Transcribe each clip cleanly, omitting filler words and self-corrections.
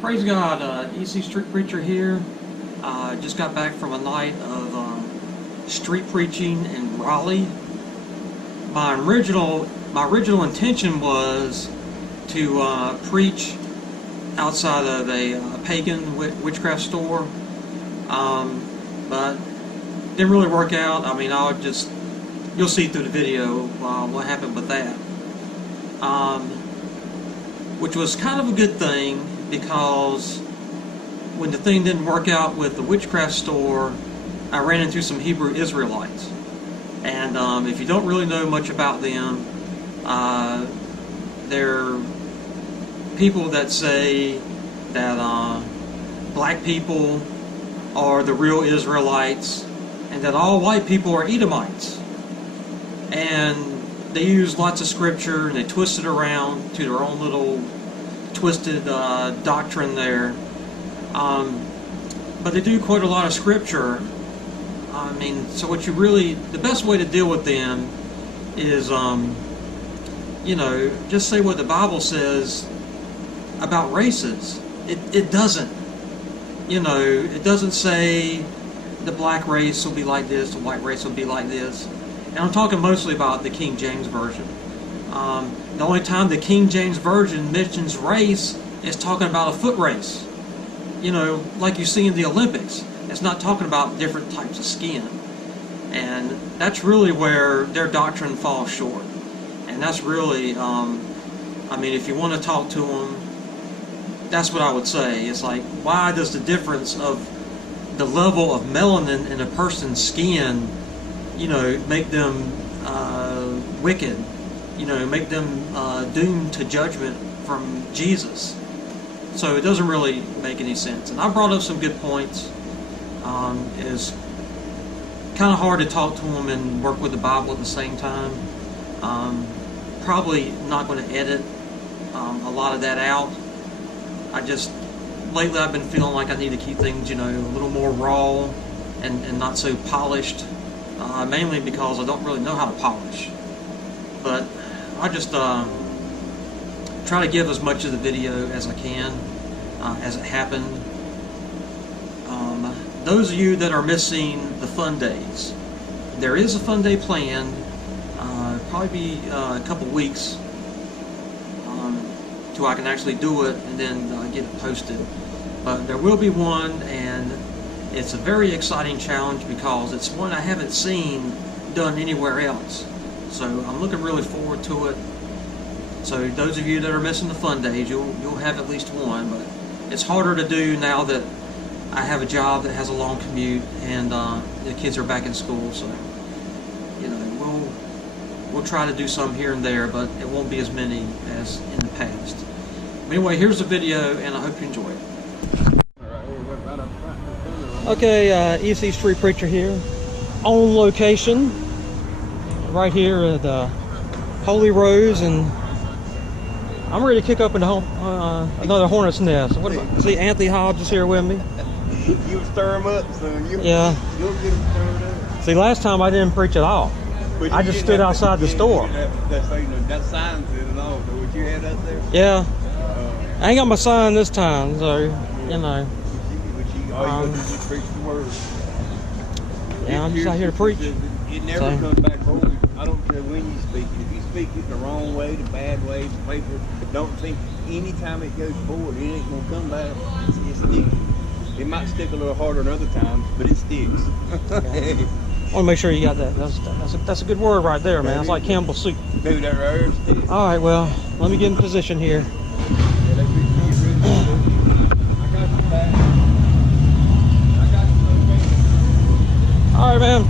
Praise God, EC Street Preacher here. Just got back from a night of street preaching in Raleigh. My original intention was to preach outside of a pagan witchcraft store, but didn't really work out. I mean, you'll see through the video what happened with that, which was kind of a good thing, because when the thing didn't work out with the witchcraft store, I ran into some Hebrew Israelites. And if you don't really know much about them, they're people that say that black people are the real Israelites and that all white people are Edomites. And they use lots of scripture and they twist it around to their own little twisted doctrine there. But they do quote a lot of scripture. I mean, so the best way to deal with them is, just say what the Bible says about races. It doesn't. It doesn't say the black race will be like this, the white race will be like this. And I'm talking mostly about the King James Version. The only time the King James Version mentions race is talking about a foot race. Like you see in the Olympics. It's not talking about different types of skin. And that's really where their doctrine falls short. And that's really, if you want to talk to them, that's what I would say. It's like, why does the difference of the level of melanin in a person's skin, make them wicked, make them doomed to judgment from Jesus? So it doesn't really make any sense. And I brought up some good points. It's kind of hard to talk to them and work with the Bible at the same time. Probably not going to edit a lot of that out. Lately I've been feeling like I need to keep things, a little more raw and not so polished, mainly because I don't really know how to polish. But I just try to give as much of the video as I can as it happened. Those of you that are missing the fun days, there is a fun day planned. Probably be a couple weeks till I can actually do it and then get it posted. But there will be one, and it's a very exciting challenge because it's one I haven't seen done anywhere else. So I'm looking really forward to it. So those of you that are missing the fun days, you'll have at least one. But it's harder to do now that I have a job that has a long commute and the kids are back in school. So we'll try to do some here and there, but it won't be as many as in the past. Anyway, here's the video, and I hope you enjoy it. Okay, EC Street Preacher here, on location, right here at Holy Rose, and I'm ready to kick up into another hornet's nest. See, Anthony Hobbs is here with me. You stir them up, son. You'll get them stirred up. See, last time I didn't preach at all. I just stood outside the store. That sign said it all. So what you had out there? Yeah. I ain't got my sign this time, so, All you gotta do is just preach the word. Yeah, I'm just out here to preach. It never comes back home. I don't care when you speak it. If you speak it the wrong way, the bad way, the paper, don't think anytime it goes forward, it ain't gonna come back. It sticks. It might stick a little harder than other times, but it sticks. I want to make sure you got that. That's a good word right there, man. It's like Campbell's soup. Dude, that right sticks. All right, well, let me get in position here. All right, man.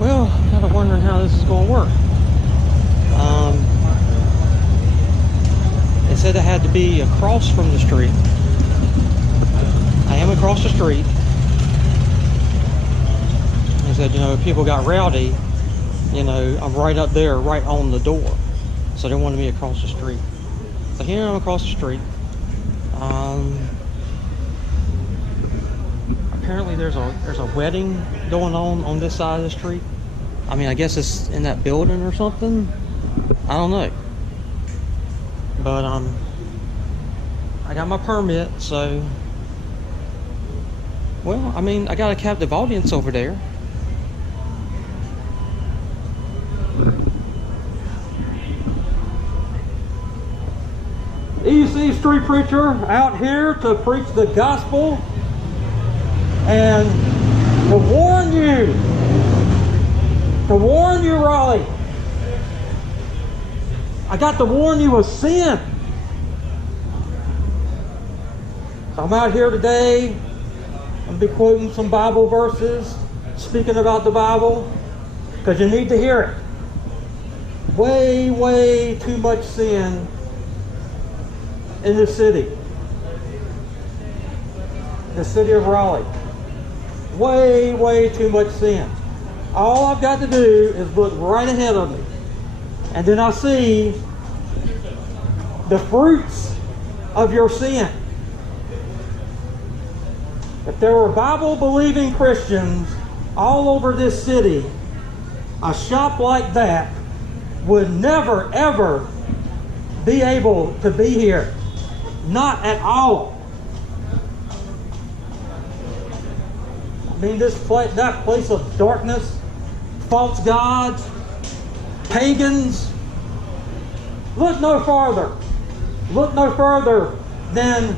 Well, kind of wondering how this is going to work. It said it had to be across from the street. I am across the street. It said, if people got rowdy, I'm right up there, right on the door. So they wanted me across the street. So here I'm across the street. apparently there's a wedding going on this side of the street. I mean, I guess it's in that building or something. I don't know. But I got my permit, so, well, I mean, I got a captive audience over there. EC street preacher out here to preach the gospel and to warn you, Raleigh. I got to warn you of sin. So I'm out here today. I'm going to be quoting some Bible verses, speaking about the Bible, because you need to hear it. Way, way too much sin in this city. The city of Raleigh. Way, way too much sin. All I've got to do is look right ahead of me, and then I see the fruits of your sin. If there were Bible-believing Christians all over this city, a shop like that would never, ever be able to be here. Not at all. I mean, that place of darkness, false gods, pagans. Look no farther. Look no further than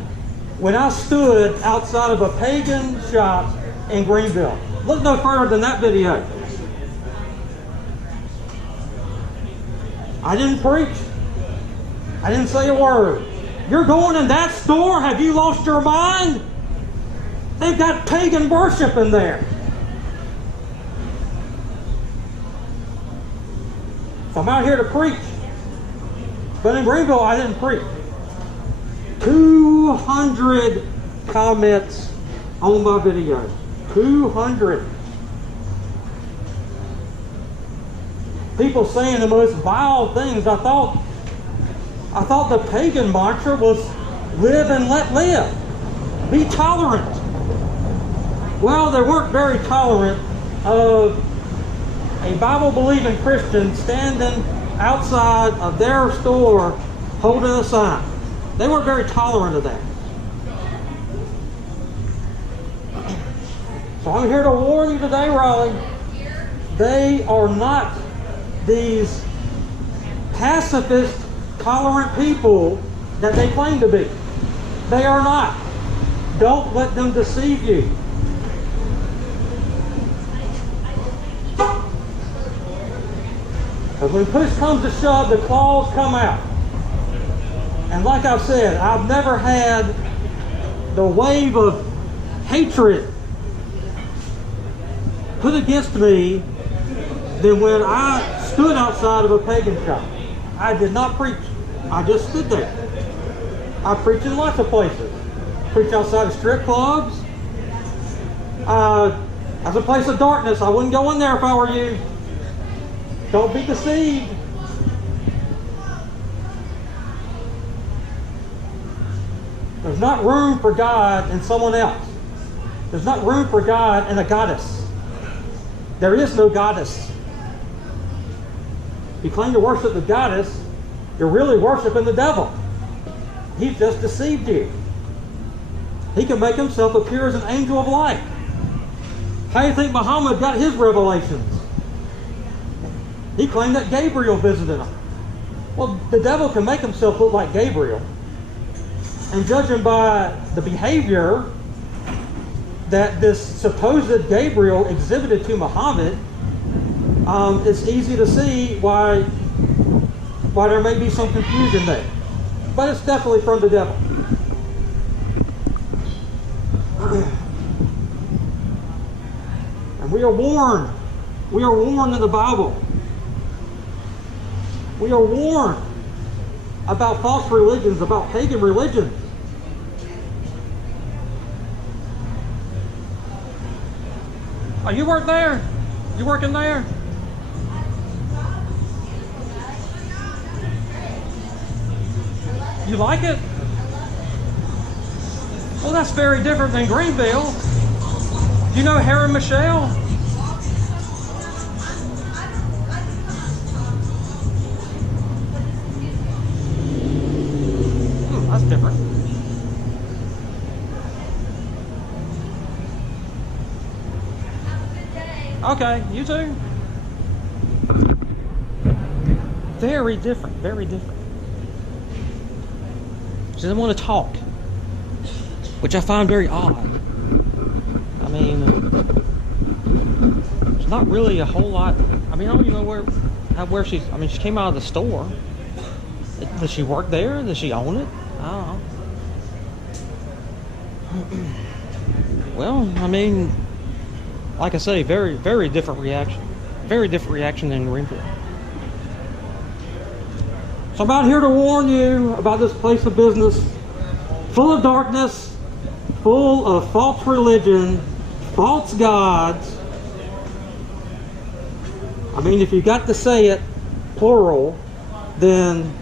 when I stood outside of a pagan shop in Greenville. Look no further than that video. I didn't preach. I didn't say a word. You're going in that store? Have you lost your mind? They've got pagan worship in there. So I'm out here to preach. But in Greenville, I didn't preach. 200 comments on my video. 200. People saying the most vile things. I thought the pagan mantra was live and let live. Be tolerant. Well, they weren't very tolerant of a Bible-believing Christian standing outside of their store holding a sign. They weren't very tolerant of that. So I'm here to warn you today, Raleigh. They are not these pacifist, tolerant people that they claim to be. They are not. Don't let them deceive you. Because when push comes to shove, the claws come out. And like I've said, I've never had the wave of hatred put against me than when I stood outside of a pagan shop. I did not preach. I just stood there. I preach in lots of places. Preach outside of strip clubs. As a place of darkness, I wouldn't go in there if I were you. Don't be deceived. There's not room for God in someone else. There's not room for God in a goddess. There is no goddess. You claim to worship the goddess, you're really worshiping the devil. He's just deceived you. He can make himself appear as an angel of light. How do you think Muhammad got his revelations? He claimed that Gabriel visited him. Well, the devil can make himself look like Gabriel. And judging by the behavior that this supposed Gabriel exhibited to Muhammad, it's easy to see why there may be some confusion there. But it's definitely from the devil. And we are warned. We are warned in the Bible. We are warned about false religions, about pagan religions. Oh, you work there? You working there? You like it? Well, that's very different than Greenville. Do you know Harry Michelle? That's different. Okay, you too. Very different, very different. She doesn't want to talk, which I find very odd. I mean, it's not really a whole lot. I mean, I don't even know where she's. I mean, she came out of the store. Does she work there? Does she own it? I don't know. Well, I mean, like I say, very, very different reaction. Very different reaction than Greenfield. So I'm out here to warn you about this place of business, full of darkness, full of false religion, false gods. I mean, if you got to say it, plural, then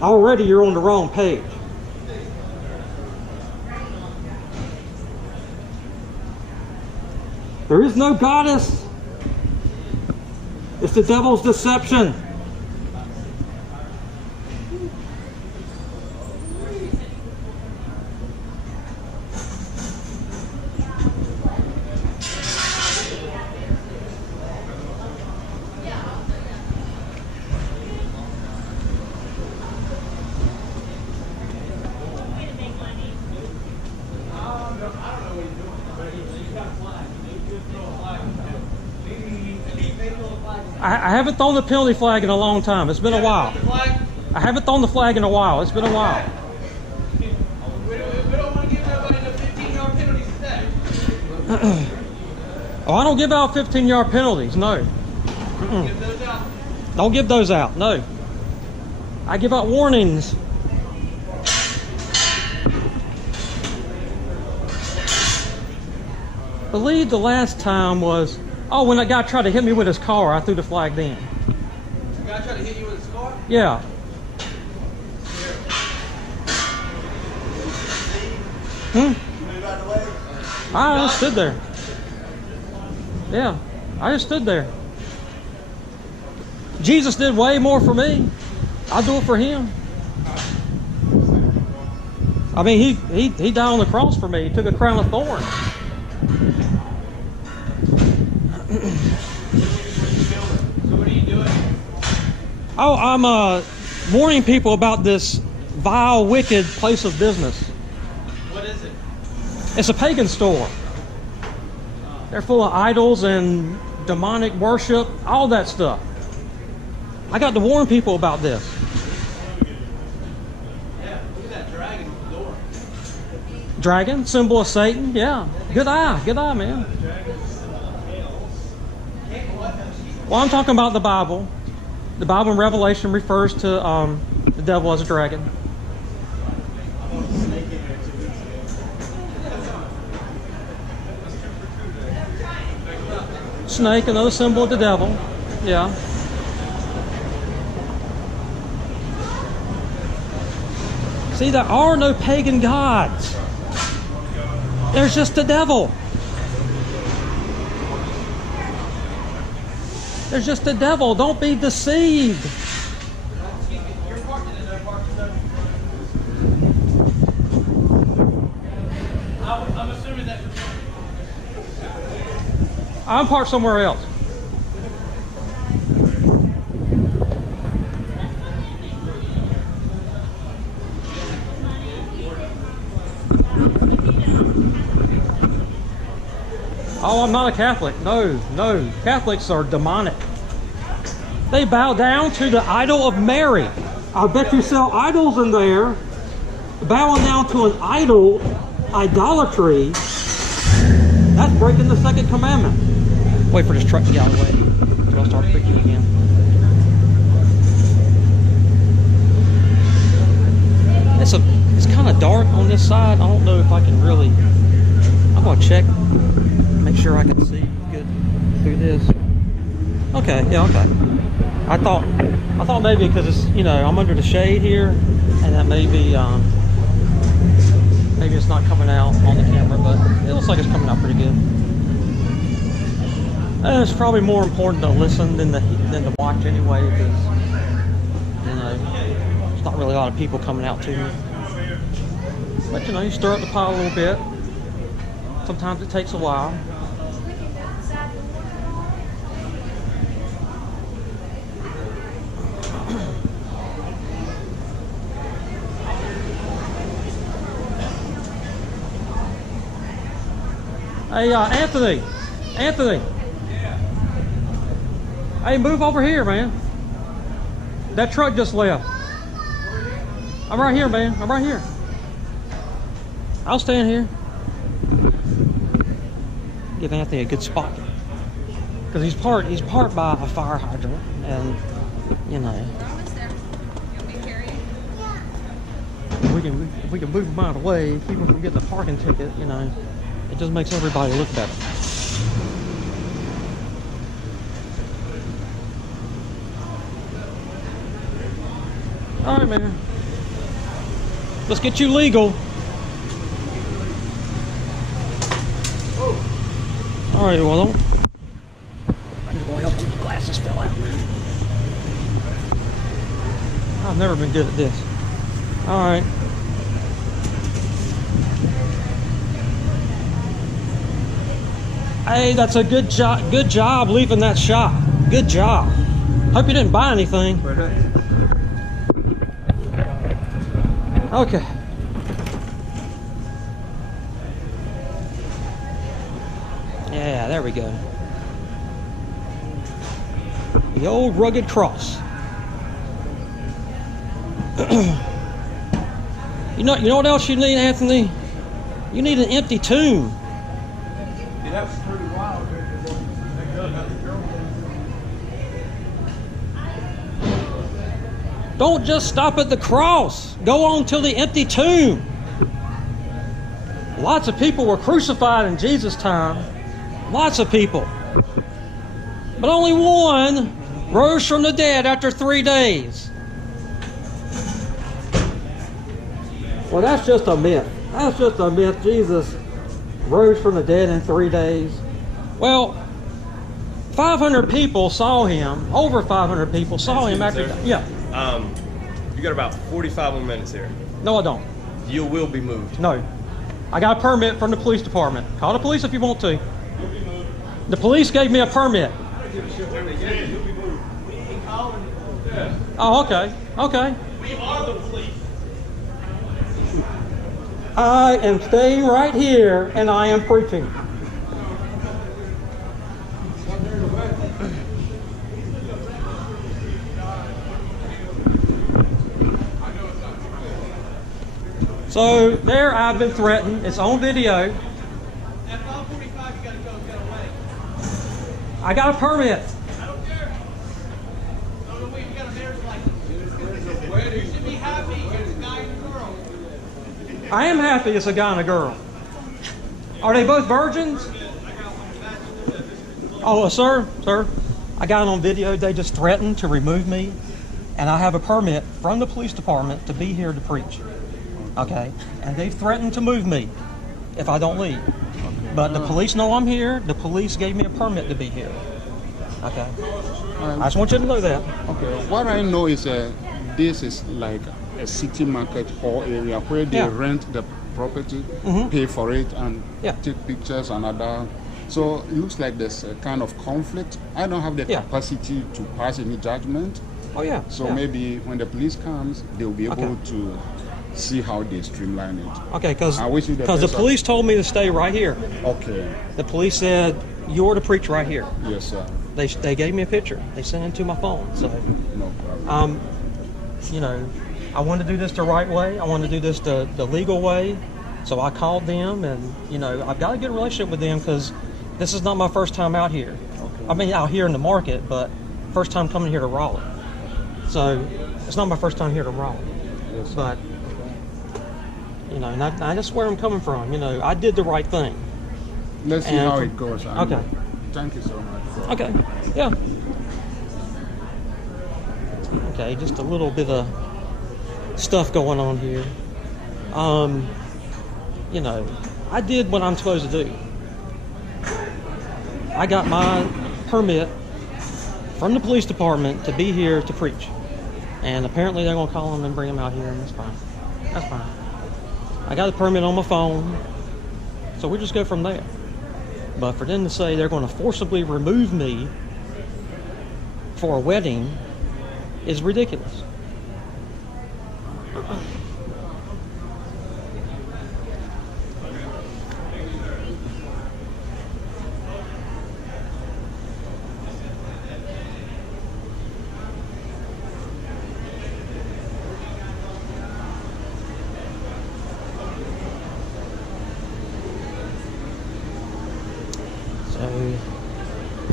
already you're on the wrong page. There is no goddess. It's the devil's deception. I haven't thrown the penalty flag in a long time. It's been a while. I haven't thrown the flag in a while. It's been a while. We don't want to give nobody no 15-yard penalties today. Oh, I don't give out 15-yard penalties. No. Give those out. Don't give those out. No. I give out warnings. I believe the last time was, when that guy tried to hit me with his car, I threw the flag then. The guy tried to hit you with his car? Yeah. I just stood there. Yeah, I just stood there. Jesus did way more for me. I'll do it for him. I mean, he died on the cross for me. He took a crown of thorns. So what are you doing? Oh, I'm warning people about this vile, wicked place of business. What is it? It's a pagan store. They're full of idols and demonic worship, all that stuff. I got to warn people about this. Yeah, look at that dragon on the door. Dragon, symbol of Satan. Yeah, good eye, man. Well, I'm talking about the Bible. The Bible in Revelation refers to the devil as a dragon. Snake, another symbol of the devil. Yeah. See, there are no pagan gods. There's just the devil. There's just the devil. Don't be deceived. You're parked in another parking zone. I'm assuming that. I'm parked somewhere else. Oh, I'm not a Catholic. No. Catholics are demonic. They bow down to the idol of Mary. I bet you sell idols in there. Bowing down to an idol, idolatry, that's breaking the second commandment. Wait for this truck to get out of the way. So I'll start preaching again. It's kind of dark on this side. I don't know if I can really. I'm gonna check, make sure I can see good through this. Okay, yeah, okay. I thought maybe because it's, I'm under the shade here, and that maybe Maybe it's not coming out on the camera, but it looks like it's coming out pretty good. And it's probably more important to listen than to watch anyway, because you know there's not really a lot of people coming out to me. But you know, you stir up the pot a little bit. Sometimes it takes a while. Hey, Anthony. Hey, move over here, man. That truck just left. I'm right here, man. I'm right here. I'll stand here. Give Anthony a good spot, because he's parked by a fire hydrant, and you know. If we can move him out of the way, keep him from getting a parking ticket, you know, it just makes everybody look better. All right, man. Let's get you legal. All right, well, I'm just going to help him. The glasses fell out. I've never been good at this. All right. Hey, that's a good job. Good job leaving that shop. Good job. Hope you didn't buy anything. Okay. Yeah, there we go. The old rugged cross. You know what else you need, Anthony? You need an empty tomb. Yeah, that was pretty wild. Don't just stop at the cross. Go on to the empty tomb. Lots of people were crucified in Jesus' time. Lots of people. But only one rose from the dead after 3 days. Well, that's just a myth. That's just a myth. Jesus rose from the dead in 3 days. Well, 500 people saw him. Over 500 people saw him after. Yeah. You got about 45 more minutes here. No, I don't. You will be moved. No. I got a permit from the police department. Call the police if you want to. The police gave me a permit. Oh, okay. Okay. We are the police. I am staying right here and I am preaching. So there I've been threatened. It's on video. At 5:45, you gotta go get away. I got a permit. I don't care. No, no, wait, you got a marriage license. You should be happy. It's a guy and a girl. I am happy it's a guy and a girl. Are they both virgins? Oh, sir, I got it on video. They just threatened to remove me, and I have a permit from the police department to be here to preach. Okay, and they've threatened to move me if I don't leave. But the police know I'm here. The police gave me a permit to be here. Okay, I just want you to know that. Okay, what I know is this is like a city market hall area where they rent the property, pay for it, and take pictures and other. So it looks like there's a kind of conflict. I don't have the capacity to pass any judgment. Oh yeah. So maybe when the police comes, they'll be able to see how they streamline it. Okay, because the best police told me to stay right here. Okay. The police said you're to preach right here. Yes, sir. They gave me a picture. They sent it to my phone. So, no problem. you know, I wanted to do this the right way. I wanted to do this the legal way. So I called them, and you know, I've got a good relationship with them because this is not my first time out here. Okay. I mean, out here in the market, but first time coming here to Raleigh. So it's not my first time here to Raleigh. Yes, but you know, and I just where I'm coming from. You know, I did the right thing. Let's see how it goes. Okay. Thank you so much. Okay. Yeah. Okay, just a little bit of stuff going on here. you know, I did what I'm supposed to do. I got my permit from the police department to be here to preach. And apparently they're going to call him and bring him out here, and that's fine. That's fine. I got the permit on my phone, so we just go from there. But for them to say they're going to forcibly remove me for a wedding is ridiculous.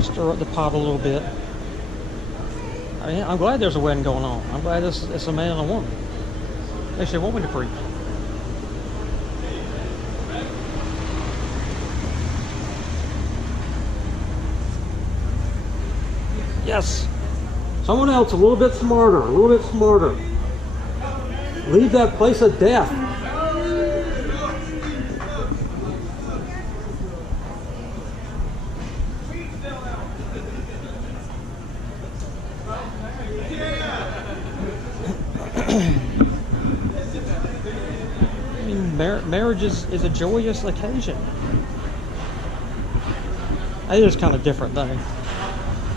Stir up the pot a little bit. I mean, I'm glad there's a wedding going on. I'm glad it's a man and a woman. They should want me to preach. Yes. Someone else a little bit smarter, a little bit smarter. Leave that place of death. Marriage is a joyous occasion. It is kind of different though.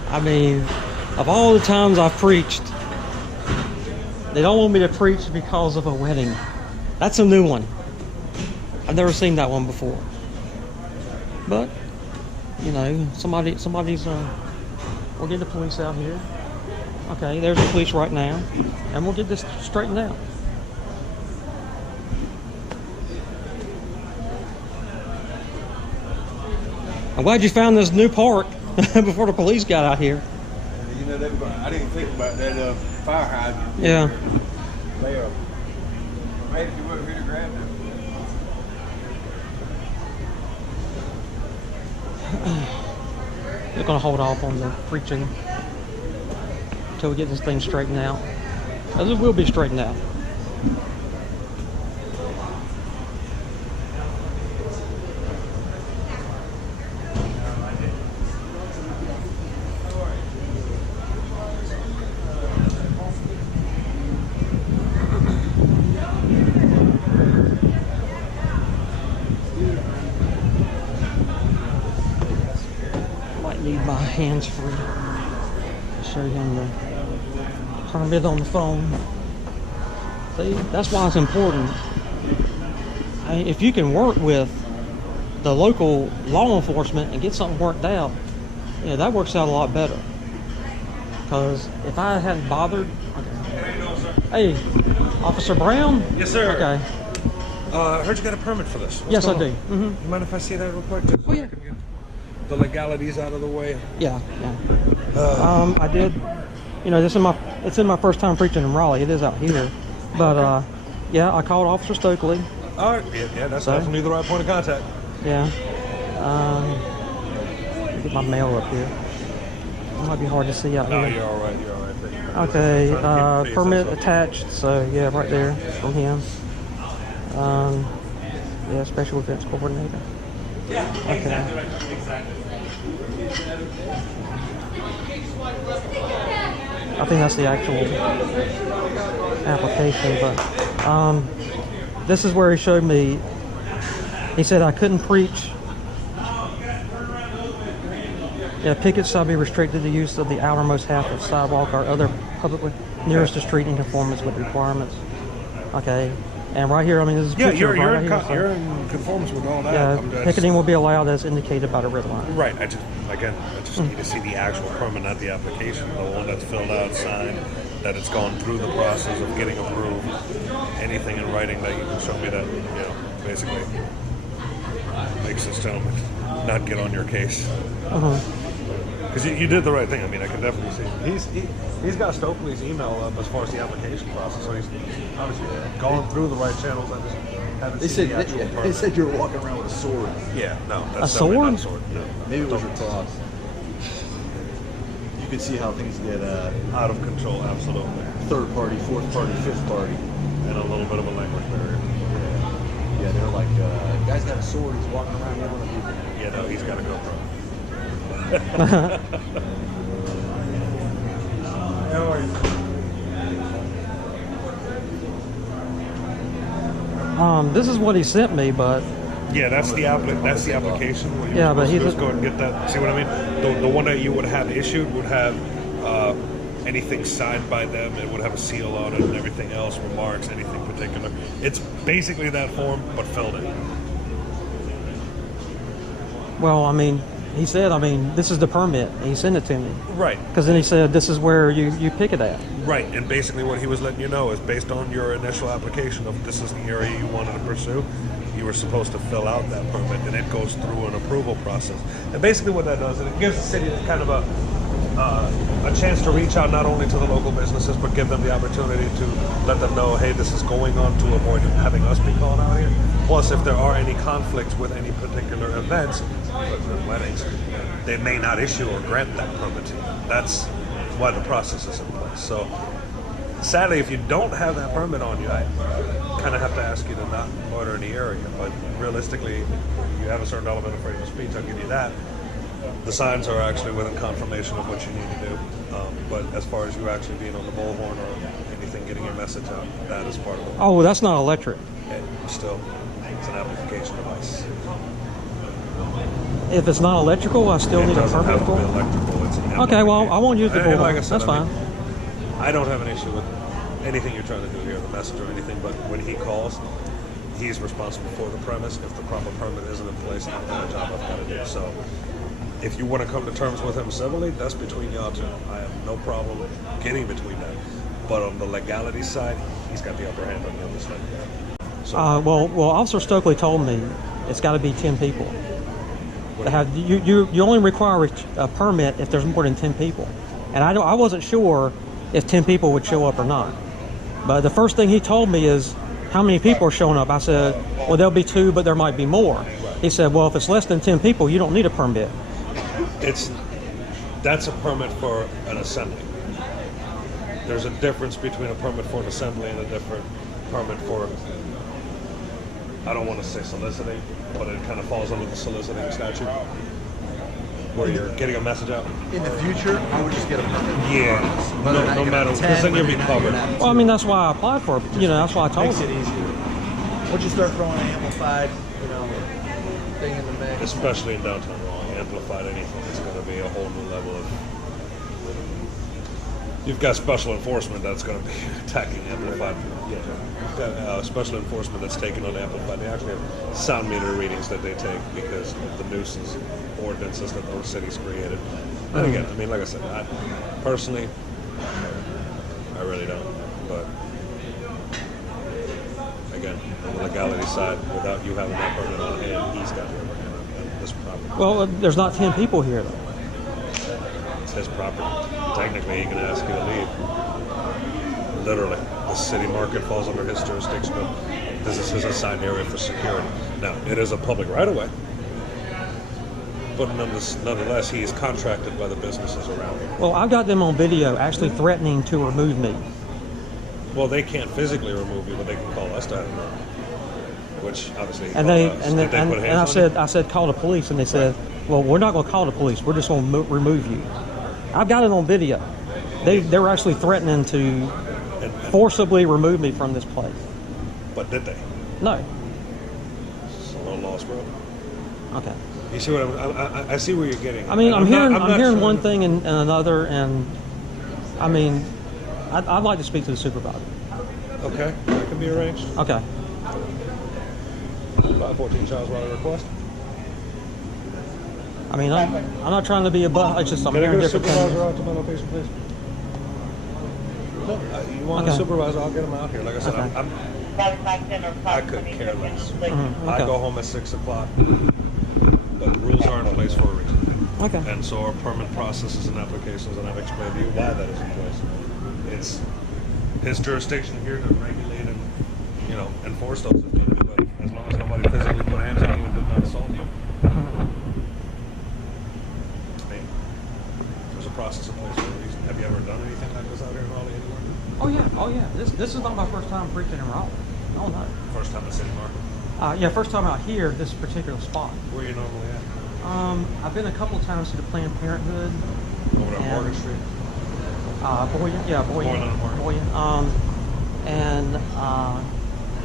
I mean, of all the times I've preached, they don't want me to preach because of a wedding. That's a new one. I've never seen that one before. But, you know, somebody's we'll get the police out here. Okay, there's the police right now, and we'll get this straightened out. I'm glad you found this new park before the police got out here. You know, I didn't think about that fire hydrant. Yeah. They are ready to work here to grab them. They're going to hold off on the preaching until we get this thing straightened out. As it will be straightened out. Need my hands free. Show him the permit on the phone. See, that's why it's important. If you can work with the local law enforcement and get something worked out, yeah, that works out a lot better. Because if I hadn't bothered, okay. Hey, Officer Brown. Yes, sir. Okay. I heard you got a permit for this. Yes, I do. You mind if I see that real quick? Oh yeah. The legalities out of the way. Yeah, yeah. I did. You know, it's in my first time preaching in Raleigh. It is out here, but yeah, I called Officer Stokely. All right. Yeah, that's definitely the right point of contact. Yeah. Let me get my mail up here. It might be hard to see out No, here. you're all right. You're all right. Okay. Permit attached. So yeah, right there from him. Yeah, special events coordinator. Okay. I think that's the actual application, but this is where he showed me. He said I couldn't preach. Yeah, pickets shall be restricted to use of the outermost half of sidewalk or other publicly nearest to street in conformance with requirements. Okay. And right here, I mean, this is you're right in conformance with all that. Yeah, picketing will be allowed as indicated by the red line. Right. I just need to see the actual permit, not the application, the one that's filled out, signed, that it's gone through the process of getting approved. Anything in writing that you can show me that, basically makes this gentleman not get on your case. Because you did the right thing. I mean, I can definitely see. He's got Stokely's email up as far as the application process, so he's obviously gone through the right channels. I just haven't seen the actual permit. They said you were walking around with a sword. Yeah, no, that's A definitely sword? not a sword. No. Maybe it was your cross. You can see how things get Out of control, absolutely. third party, fourth party, fifth party. And a little bit of a language barrier. Yeah, Yeah, they're like, guy's got a sword, he's walking around yelling at people. Yeah, no, he's got a GoPro. This is what he sent me, but Yeah, that's the application. What you Yeah, were but he supposed to go and get that. See what I mean? The one that you would have issued would have anything signed by them. It would have a seal on it and everything else, remarks, anything particular. It's basically that form, but filled in. well, I mean, he said, I mean, this is the permit. He sent it to me Right. because then he said, this is where you pick it at. Right, and basically what he was letting you know is based on your initial application of this is the area you wanted to pursue, you were supposed to fill out that permit, and it goes through an approval process. And basically what that does is it gives the city kind of a chance to reach out not only to the local businesses, but give them the opportunity to let them know, hey, this is going on, to avoid having us be called out here. Plus, if there are any conflicts with any particular events, like weddings, they may not issue or grant that permit to you. That's why the process is in place. So, sadly, if you don't have that permit on you, I kind of have to ask you to not loiter in the area. But realistically, you have a certain element of freedom of speech, I'll give you that. The signs are actually within confirmation of what you need to do. But as far as you actually being on the bullhorn or anything, getting your message out, that is part of it. Oh, well, that's not electric. Still, it's an amplification device. If it's not electrical, I still It need a doesn't permit have to for be it? electrical. It's an Okay, well, I won't use the And bullhorn. like I said, That's I mean, fine. I don't have an issue with anything you're trying to do here, the message or anything, but when he calls, he's responsible for the premise. If the proper permit isn't in place, I've got a job I've got to do. So if you want to come to terms with him civilly, that's between y'all two. I have no problem getting between that. But on the legality side, he's got the upper hand on the other side. So, Well, Officer Stokely told me it's got to be 10 people. You only require a permit if there's more than 10 people. And I wasn't sure if 10 people would show up or not. But the first thing he told me is, how many people are showing up? I said, well, there'll be 2, but there might be more. He said, well, if it's less than 10 people, you don't need a permit. That's a permit for an assembly. There's a difference between a permit for an assembly and a different permit for, I don't want to say soliciting, but it kind of falls under the soliciting statute, where you're getting a message out. In the future, I would just get a permit. Yeah, Whether or not no you're matter, gonna because then you'll be attend, whether or not covered. you're Well, I mean, that's why I applied for it. You know, that's why I told Makes it him. easier. Once you start throwing an amplified, thing in the mix. Especially in downtown Raleigh, amplified anything is going to be a whole new level of. You've got special enforcement that's going to be attacking amplified. Yeah, you've got special enforcement that's taking on amplified. They actually have sound meter readings that they take because of the nuisance ordinances that those cities created. And again, I mean, like I said, I personally, I really don't. But again, on the legality side, without you having that permit on hand, he's got the upper hand on this property. Well, there's not 10 people here, though. It's his property. Technically, he can ask you to leave. Literally, the city market falls under his jurisdiction. This is his assigned area for security. Now, it is a public right-of-way, but nonetheless, he is contracted by the businesses around him. Well, I've got them on video actually threatening to remove me. Well, they can't physically remove you, but they can call us to have him removed. Which obviously, And I said, call the police, and they said, well, we're not going to call the police. We're just going to remove you. I've got it on video. They were actually threatening to forcibly remove me from this place. But did they? No. It's a little lost, bro. Okay. You see what I see where you're getting. I mean, I'm hearing sure. one thing and another, and I mean, I'd like to speak to the supervisor. Okay, that can be arranged. Okay. 514 Charles Raleigh request. I mean, I'm not trying to be a butt. It's just I'm Can I hearing get a different supervisor things. out to my location, please? No, you want a Okay. supervisor? I'll get him out here. Like I said, Okay. I could care less. Mhm, I okay. go home at 6 o'clock, but rules are in place for a reason. Okay. And so our permit processes and applications, and I've explained to you why that is in place. It's his jurisdiction here to regulate and, enforce those if needed, but as long as nobody physically put hands on you and did not assault you. I mean, there's a process in place for a reason. Have you ever done anything like this out here in Raleigh anywhere? Oh yeah. This is not my first time preaching in Raleigh. Oh no. First time in the city market? Yeah, first time out here, this particular spot. Where you normally at? I've been a couple of times to the Planned Parenthood. Over there on Morgan Street? Boyan, yeah, Boyan. Boyan and Morgan. Boyan. And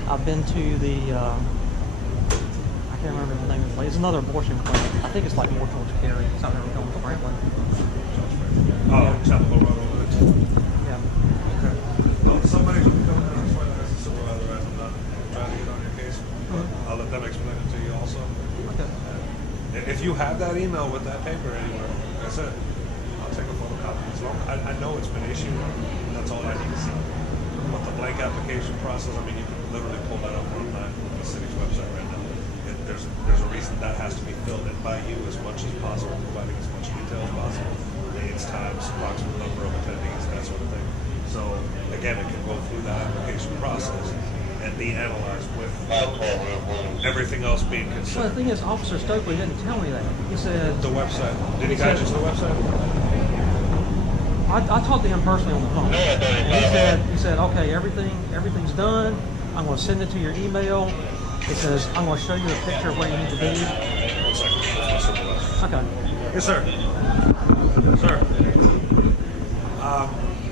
I've been to the, I can't remember the name of the place. It's another abortion clinic. I think it's like more towards Cary. It's out there going to Franklin. Oh, Chapel Road over there. Yeah. Okay. No, somebody's going to be coming in. That's why there's a supervisor as I'm not trying to get on your case. I'll let them explain it to you also. Okay. If you have that email with that paper anywhere, like I said, I'll take a photocopy. As long I know it's been issued, and that's all I need to see. But the blank application process, I mean, you can literally pull that up online on the city's website right now. There's a reason that has to be filled in by you as much as possible, providing as much detail as possible. Dates, times, approximate number of attendees, that sort of thing. So again, it can go through that application process and be analyzed with everything else being Well, the considered. thing is, Officer Stokely didn't tell me that. He said, The website. Did he guide you to the website? I talked to him personally on the phone. And he said, okay, everything's done. I'm going to send it to your email. He says, I'm going to show you a picture of where you need to be. 1 second. That's my supervisor. Okay. Yes, sir. Sir.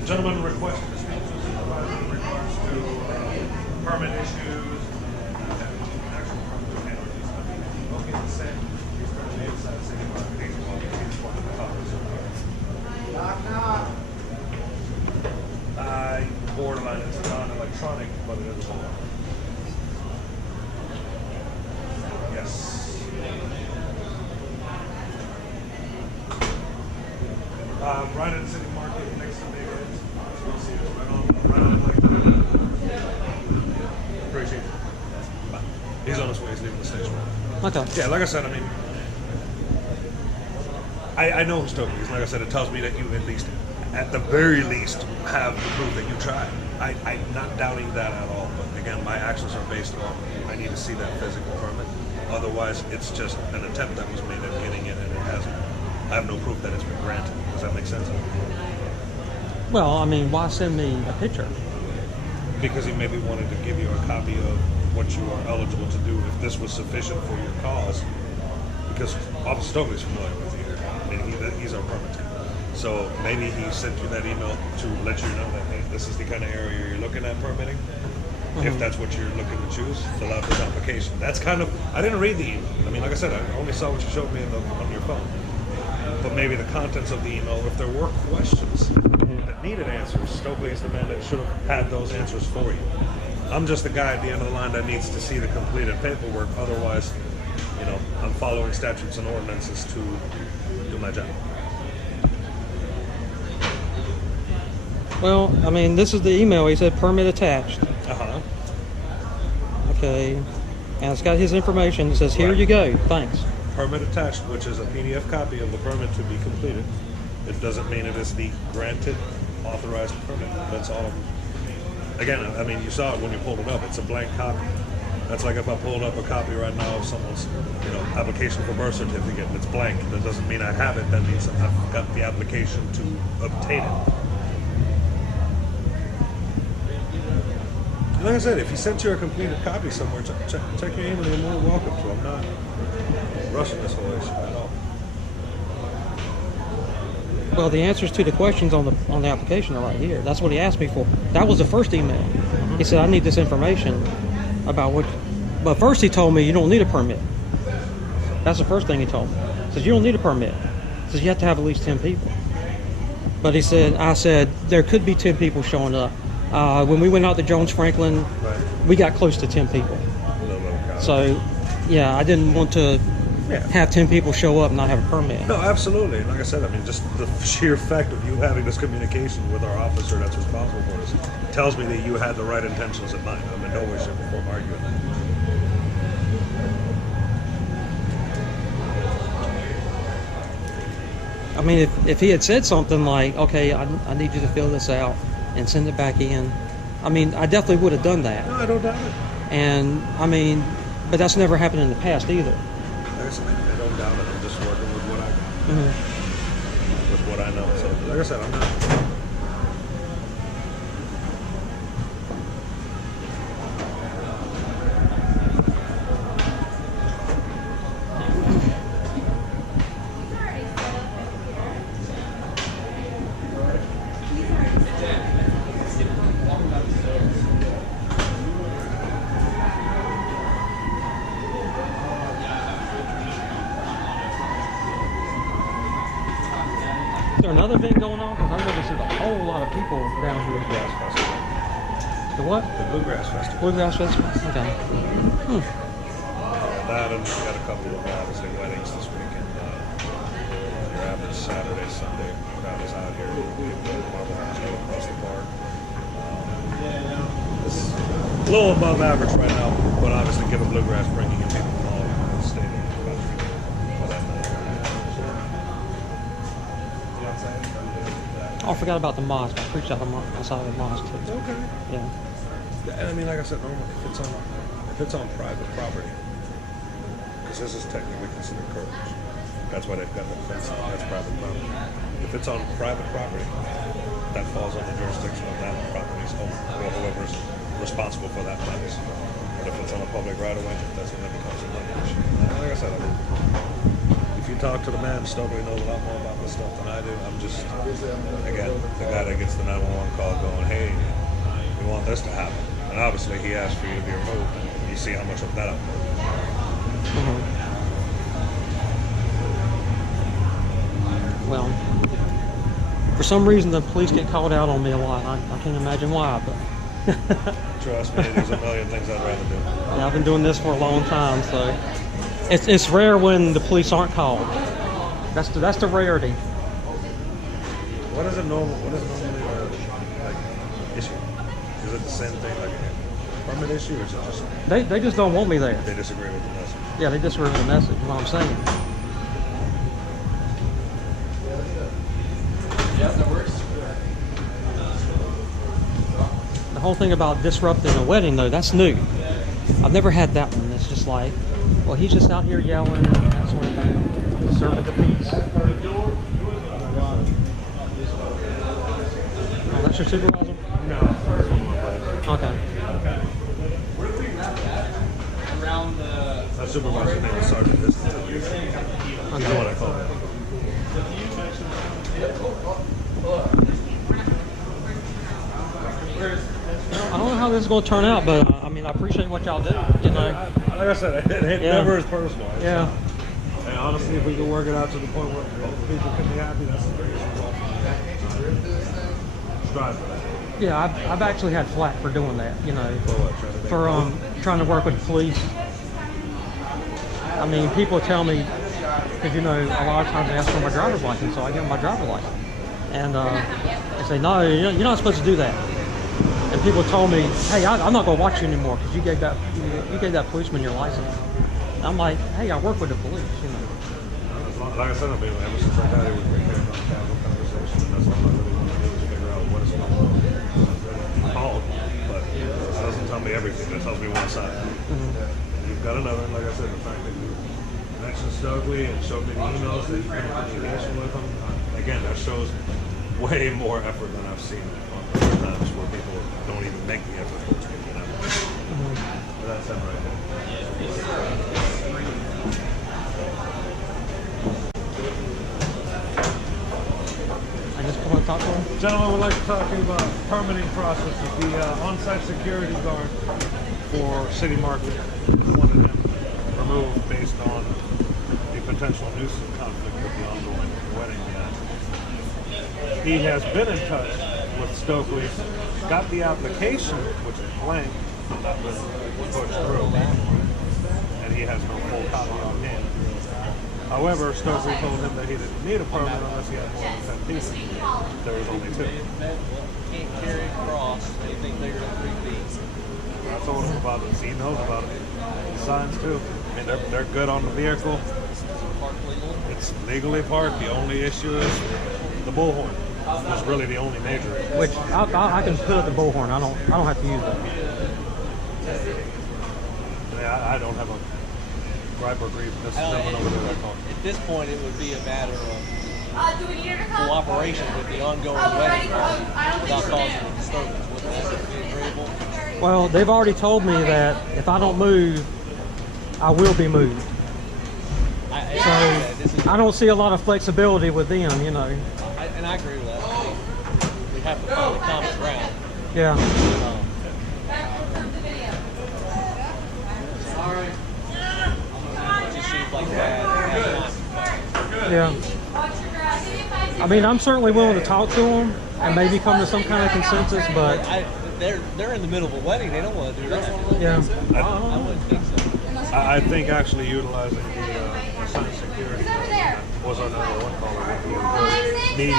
Gentleman requested to speak to the supervisor in regards to permit issues and actual permit penalties. Okay, the same. He's currently inside the city market. He's walking. He's walking the top of the supervisor. Borderline. It's non-electronic, but it is a board. Yes. Right in the city market next to Big Ed's. You'll see us right on like Appreciate it. Bye. He's on his way. He's leaving the station. Okay. Yeah, like I said, I mean, I know who Stokely is. Like I said, it tells me that you at the very least, have the proof that you tried. I'm not doubting that at all. But again, my actions are based on I need to see that physical permit. Otherwise, it's just an attempt that was made at getting it, and it hasn't. I have no proof that it's been granted. Does that make sense? Well, I mean, why send me a picture? Because he maybe wanted to give you a copy of what you are eligible to do if this was sufficient for your cause. Because Officer Stokely is familiar with you. I mean, he's our permit team. So maybe he sent you that email to let you know that, hey, this is the kind of area you're looking at permitting. If that's what you're looking to choose, fill out this application. That's kind of, I didn't read the email. I mean, like I said, I only saw what you showed me on your phone. But maybe the contents of the email, if there were questions that needed answers, Stokely is the man that should have had those answers for you. I'm just the guy at the end of the line that needs to see the completed paperwork. Otherwise, I'm following statutes and ordinances to do my job. Well, I mean, this is the email. He said permit attached. Uh-huh. Okay. And it's got his information. It says, here you go. Thanks. Permit attached, which is a PDF copy of the permit to be completed. It doesn't mean it is the granted, authorized permit. That's all. Again, I mean, you saw it when you pulled it up. It's a blank copy. That's like if I pulled up a copy right now of someone's, application for birth certificate and it's blank. That doesn't mean I have it. That means I've got the application to obtain it. And like I said, if he sent you a completed copy somewhere, check your email. You're more than welcome to. I'm not rushing this whole issue at all. Well, the answers to the questions on the application are right here. That's what he asked me for. That was the first email. He said, I need this information about what. But first he told me you don't need a permit. That's the first thing he told me. He says, you don't need a permit. He says, you have to have at least 10 people. But I said, there could be 10 people showing up. When we went out to Jones Franklin, we got close to 10 people. So, yeah, I didn't want to have 10 people show up and not have a permit. No, absolutely. And like I said, I mean, just the sheer fact of you having this communication with our officer that's responsible for this tells me that you had the right intentions in mind. I'm in no way, shape, or form arguing that. I mean, if he had said something like, okay, I need you to fill this out and send it back in, I mean, I definitely would have done that. No, I don't doubt it. And, I mean, but that's never happened in the past either. Like I said, I don't doubt it. I'm just working with what I got. With what I know. So, like I said, I'm not. there another event going on? Because I noticed there's a whole lot of people down here. Bluegrass Festival. The what? The Bluegrass Festival. Bluegrass Festival? Okay. That, and we got a couple of obviously weddings this weekend. Your average Saturday, Sunday crowd is out here. We've got marble house go across the park. It's a little above average right now, but obviously given Bluegrass bringing in people from all over the state and the country for that matter. Oh, I forgot about the mosque. I preached outside of the mosque too. Okay. Yeah. I mean, like I said, normally if it's on private property, because this is technically considered curtilage. That's why they've got the fence. That's private property. If it's on private property, that falls under jurisdiction of that property's owner or whoever's responsible for that place. But if it's on a public right of way, that's when it becomes another issue. Like I said, if you talk to the man, Stokely knows a lot more about this stuff than I do. I'm just, again, the guy that gets the 911 call going, hey, we want this to happen. And obviously he asked for you to be removed, and you see how much of that I've Well, for some reason the police get called out on me a lot. I can't imagine why, but Trust me, there's a million things I'd rather do. yeah, I've been doing this for a long time, so it's rare when the police aren't called. That's the rarity. What is normally like issue? Is it the same thing, like a permit issue, or is it just They just don't want me there. they disagree with the message? Yeah, they disagree with the message. What I'm saying. The whole thing about disrupting a wedding, though, that's new. I've never had that one. It's just like, well, he's just out here yelling and that sort of thing, serving the peace. Oh, that's your supervisor? No. Okay. That supervisor's name is Sergeant Distance. You know what I call him. I don't know how this is going to turn out, but I mean, I appreciate what y'all do. You know. Like I said, it never is personal. Yeah. And honestly, if we can work it out to the point where people can be happy, that's the greatest result. Strive for that. Yeah, I've actually had flack for doing that. You know, For what? trying to work with the police. I mean, people tell me, because you know, a lot of times they ask for my driver's license, so I give them my driver's license, and they say, no, you're not supposed to do that. And people told me, hey, I'm not going to watch you anymore because you gave that policeman your license. And I'm like, hey, I work with the police, you know. Like I said, I mean, ever since I got here, we've been having a casual conversation, and that's all I really want to do is figure out what is going on. Call, but that doesn't tell me everything. That tells me one side. You've got another, and like I said, the fact that you mentioned Stokely and showed me the emails that you've been in communication with him, again, that shows way more effort than I've seen on other times where people don't even make the effort towards making an effort. That's him right there. I just come and talk to him. Gentlemen, would like to talk to you about permitting process of the on-site security guard for City Market. Wanted him removed based on the potential nuisance conflict with the ongoing wedding event. He has been in touch with Stokely, got the application, which is blank, not been pushed through, and he has no full copy on hand. However, Stokely told him that he didn't need a permit unless he had more than 10 people. There was only 2. Can't carry across anything bigger than 3 feet. I told him about it. He knows about it. The signs too. I mean, they're good on the vehicle. Park legal. It's legally parked. The only issue is the bullhorn. It's really the only major issue. Which I can put up the bullhorn. I don't have to use that. I don't have a gripe or grief. This is someone over there that called. At this point, it would be a matter of cooperation with the ongoing wedding party without causing a disturbance. Would that be agreeable? Well, they've already told me that if I don't move, I will be moved. So I don't see a lot of flexibility with them, you know. And I agree with that. We have to find a common ground. Yeah. It just seems like bad. Yeah. I mean, I'm certainly willing to talk to them and maybe come to some kind of consensus, but they're in the middle of a wedding. They don't want to do that. yeah. I wouldn't think so. I think actually utilizing the assigned security was our number one call with the median.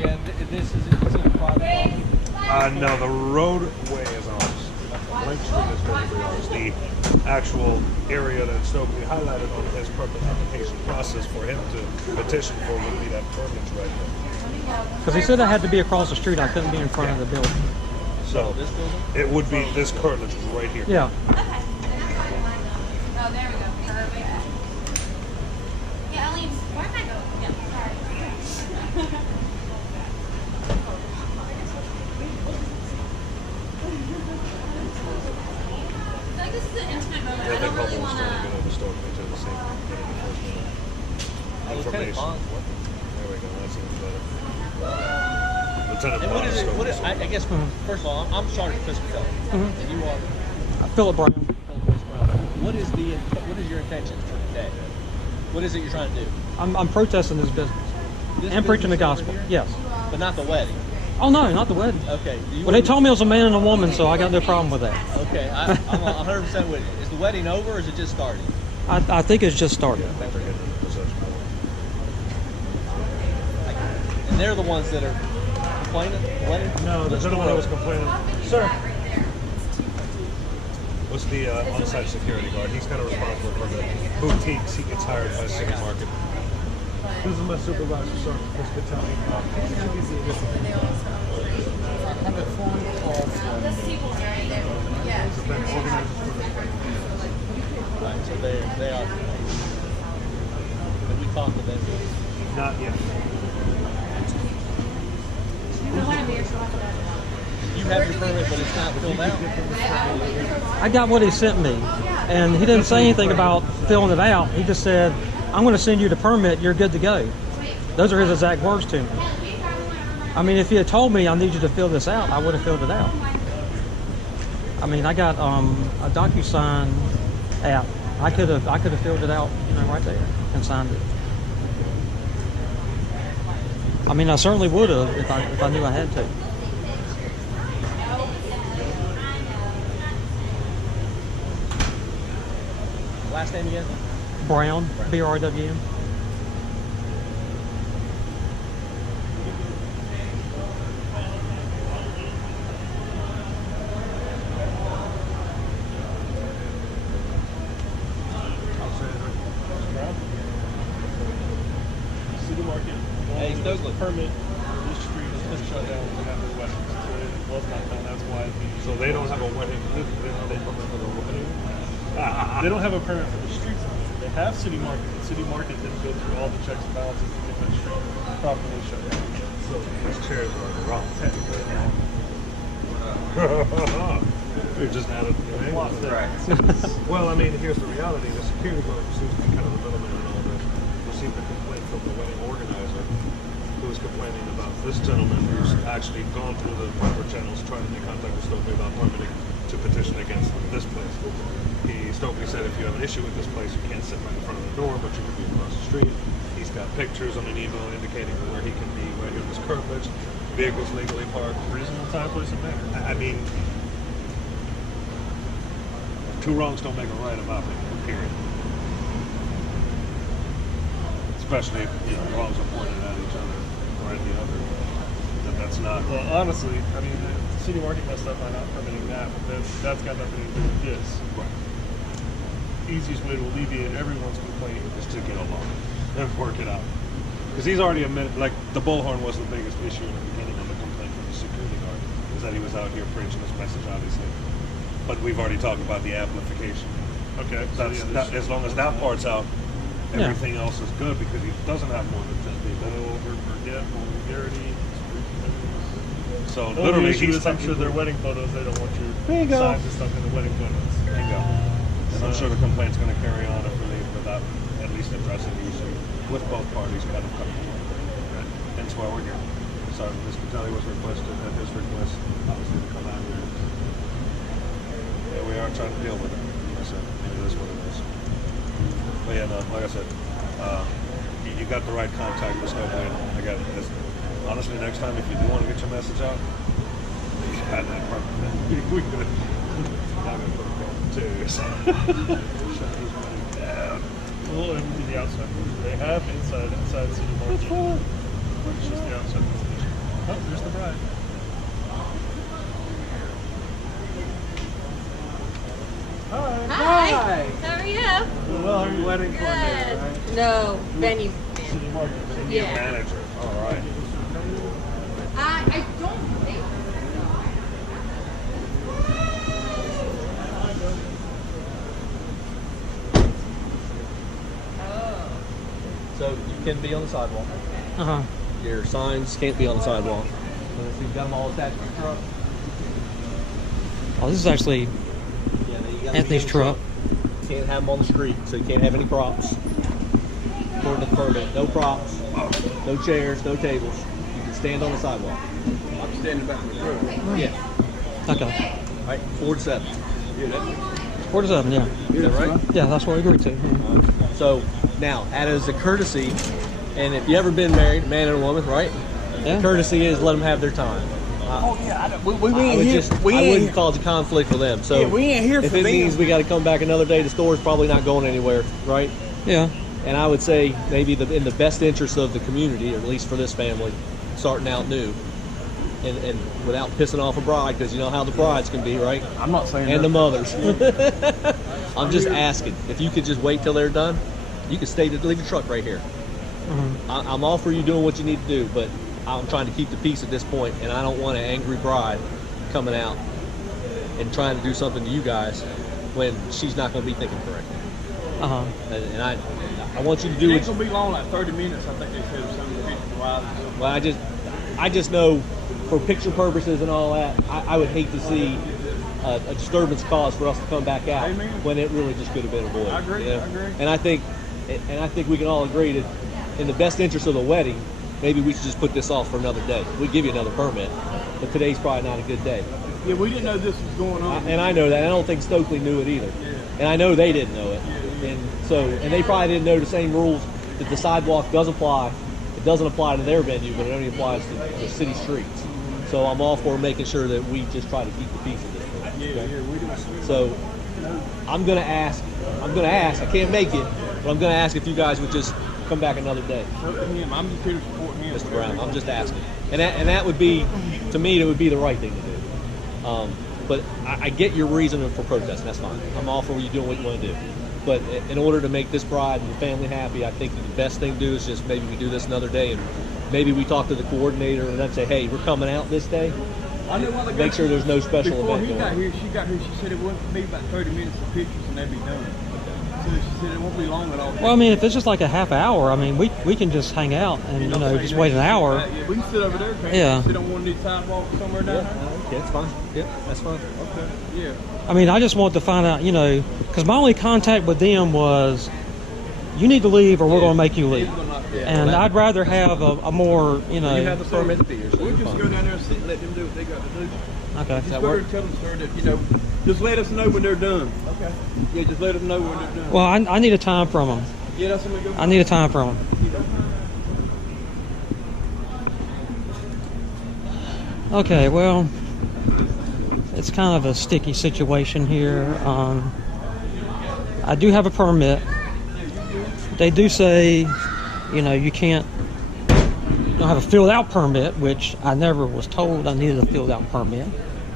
Yeah, this is a private property. No, the roadway is ours. Lake Street is totally ours. The actual area that Stokely highlighted on his permit application process for him to petition for would be that permit right there. Because he said I had to be across the street. I couldn't be in front of the building. So it would be this curtilage right here. Yeah. Oh, there we go. Perfect. Yeah, Ellie, where am I going? Yeah, sorry. I feel like this is an intimate moment. Yeah, I the don't couple really was want trying to get to. over Stokely to the same Lieutenant information. Bond's what? There we go. That seems better. Lieutenant And Bond is Stokely's son. I guess, first of all, I'm Sergeant Episcopal, and you are Philip Brown. What is your intention for today? What is it you're trying to do? I'm protesting this business This and preaching the business gospel. over here? Yes. But not the wedding. Oh no, not the wedding. Okay. Do you Well, they told me it was a man and a woman, so I got no problem with that. Okay, I'm 100% with you. Is the wedding over or is it just starting? I think it's just started. And they're the ones that are complaining? The wedding? No, the gentleman that was complaining. Sir. Was the on-site security guard. He's kind of responsible for the boutiques. He gets hired by City Market. This is my supervisor, Sergeant Chris Battalion. I had a phone call from Right, so they are. Have we talked to them? Not yet. You have your permit, but it's not filled out. I got what he sent me, and he didn't say anything about filling it out. He just said, "I'm going to send you the permit. You're good to go." Those are his exact words to me. I mean, if he had told me I need you to fill this out, I would have filled it out. I mean, I got a DocuSign app. I could have filled it out, right there and signed it. I mean, I certainly would have if I knew I had to. Last name again? Brown, BRWN. City Market. Hey, Stokely. Permit. This street has been shut down to have their weddings. So it was not done. That's why. So they don't have a wedding. They don't have a permit for the wedding. They don't have a permit for the streets. They have City Market. But City Market didn't go through all the checks and balances to get that street properly shut down. So these chairs are wrong. We've just added the new angle. Right. Well, I mean, here's the reality. The security guard seems to be kind of the middleman in all this. Received a complaint from the wedding organizer who was complaining about this gentleman who's actually gone through the proper channels trying to make contact with Stokely about permitting to petition against this place. Stokely said if you have an issue with this place, you can't sit right in front of the door, but you can be across the street. He's got pictures on an email indicating where he can be right here in this curtilage. Vehicles legally parked. Reasonable time, place, and manner. I mean, two wrongs don't make a right about me, period. Especially if wrongs are pointed at each other or any other. That's not. Well, honestly, I mean, the City Market messed up by not permitting that, but that's got nothing to do with this. Right. Easiest way to alleviate everyone's complaint Is to get along and work it out. Because he's already admitted, like, the bullhorn was the biggest issue in the beginning of the complaint from the security guard, is that he was out here preaching his message, obviously. But we've already talked about the amplification. Okay. As long as that part's out, everything else is good because he doesn't have more than 10 people. Over, forget, vulgarity. So The literally, only issue is I'm sure technically- their wedding photos, they don't want your Bingo. signs and stuff in the wedding photos. Bingo. And I'm sure the complaint's going to carry on if really without at least addressing the issue with both parties kind of coming to an end. Hence why we're here. Sergeant Piscatelli was requested at his request, obviously, to come out here. Yeah, we are trying to deal with it. Like I said, maybe that's what it is. But yeah, no, like I said, you got the right contact with Snowblade. I got this. Honestly, next time if you do want to get your message out, you should have that permit. We could have. I'm gonna put a problem too. Well, it would be the outside. They have inside city market. It's just the outside. Oh, there's the bride. Hi. How are you? Well, are you wedding coordinator, Good. right? No, venue. City market. Yeah. Manager. All right. I don't think. Oh. So you can be on the sidewalk. Uh-huh. Your signs can't be on the sidewalk. So you've got them all attached to your truck. Oh, this is actually Yeah, then you got Anthony's truck. Can't have them on the street, so you can't have any props. According to the permit, no props, no chairs, no tables. You can stand on the sidewalk. I'm standing back in the room. Yeah. Okay. All right, 4 to 7. 4 to 7, yeah. Is that right? Yeah, that's what we agreed to. So now, as a courtesy, and if you ever been married, a man and a woman, right? Yeah. The courtesy is let them have their time. We ain't here. I wouldn't cause a conflict for them. So Yeah, we ain't here if for it them. means we got to come back another day, the store's probably not going anywhere, right? Yeah. And I would say maybe in the best interest of the community, or at least for this family, starting out new, and without pissing off a bride, because you know how the brides can be, right? I'm not saying And that. the mothers. I'm just asking if you could just wait till they're done. You can leave the truck right here. I'm all for you doing what you need to do, but I'm trying to keep the peace at this point, and I don't want an angry bride coming out and trying to do something to you guys when she's not going to be thinking correctly. Uh-huh. And I want you to do It what ain't gonna be long, like 30 minutes. I think they said or something. well. I just know for picture purposes and all that, I would hate to see a disturbance cause for us to come back out Amen. when it really just could have been avoided. I agree, you know? I agree. And I think we can all agree that in the best interest of the wedding, maybe we should just put this off for another day. We'd give you another permit, but today's probably not a good day. Yeah, we didn't know this was going on. And I know that. I don't think Stokely knew it either. And I know they didn't know it. And they probably didn't know the same rules that the sidewalk does apply. It doesn't apply to their venue, but it only applies to the city streets. So I'm all for making sure that we just try to keep the peace at this point. Okay? we do. So I'm gonna ask. I can't make it, but I'm gonna ask if you guys would just come back another day. Him. I'm just here to support him. Mr. Brown, I'm just asking. And that would be, to me, it would be the right thing to do. But I get your reason for protesting. That's fine. I'm all for you doing what you want to do. But in order to make this bride and the family happy, I think the best thing to do is just maybe we do this another day, and maybe we talk to the coordinator and then say, hey, we're coming out this day. I know why Make sure there's no special before event he going got on. here, she got here. She said it wouldn't be about 30 minutes of pictures and they'd be done. So she said it won't be long at all. Well, I mean, if it's just like a half hour, I mean, we can just hang out and, just wait an hour. Yeah, we can sit over there. Can't Yeah. we? Sit on one of these sidewalks somewhere down there. Yeah, it's fine. Yeah, that's fine. Okay. Yeah. I mean, I just want to find out, because my only contact with them was, you need to leave or we're going to make you leave. And I'd rather have a more, You have the permit to be here, so We'll you're just fine. go down there and sit and let them do what they got to do. Okay. Just go there and tell them, sir, that, just let us know when they're done. Okay. Yeah, just let us know when they're done. Well, I need a time from them. Yeah, that's when we go. I need a time from them. Okay, well, it's kind of a sticky situation here. I do have a permit. They do say, you can't, you don't have a filled out permit, which I never was told I needed a filled out permit.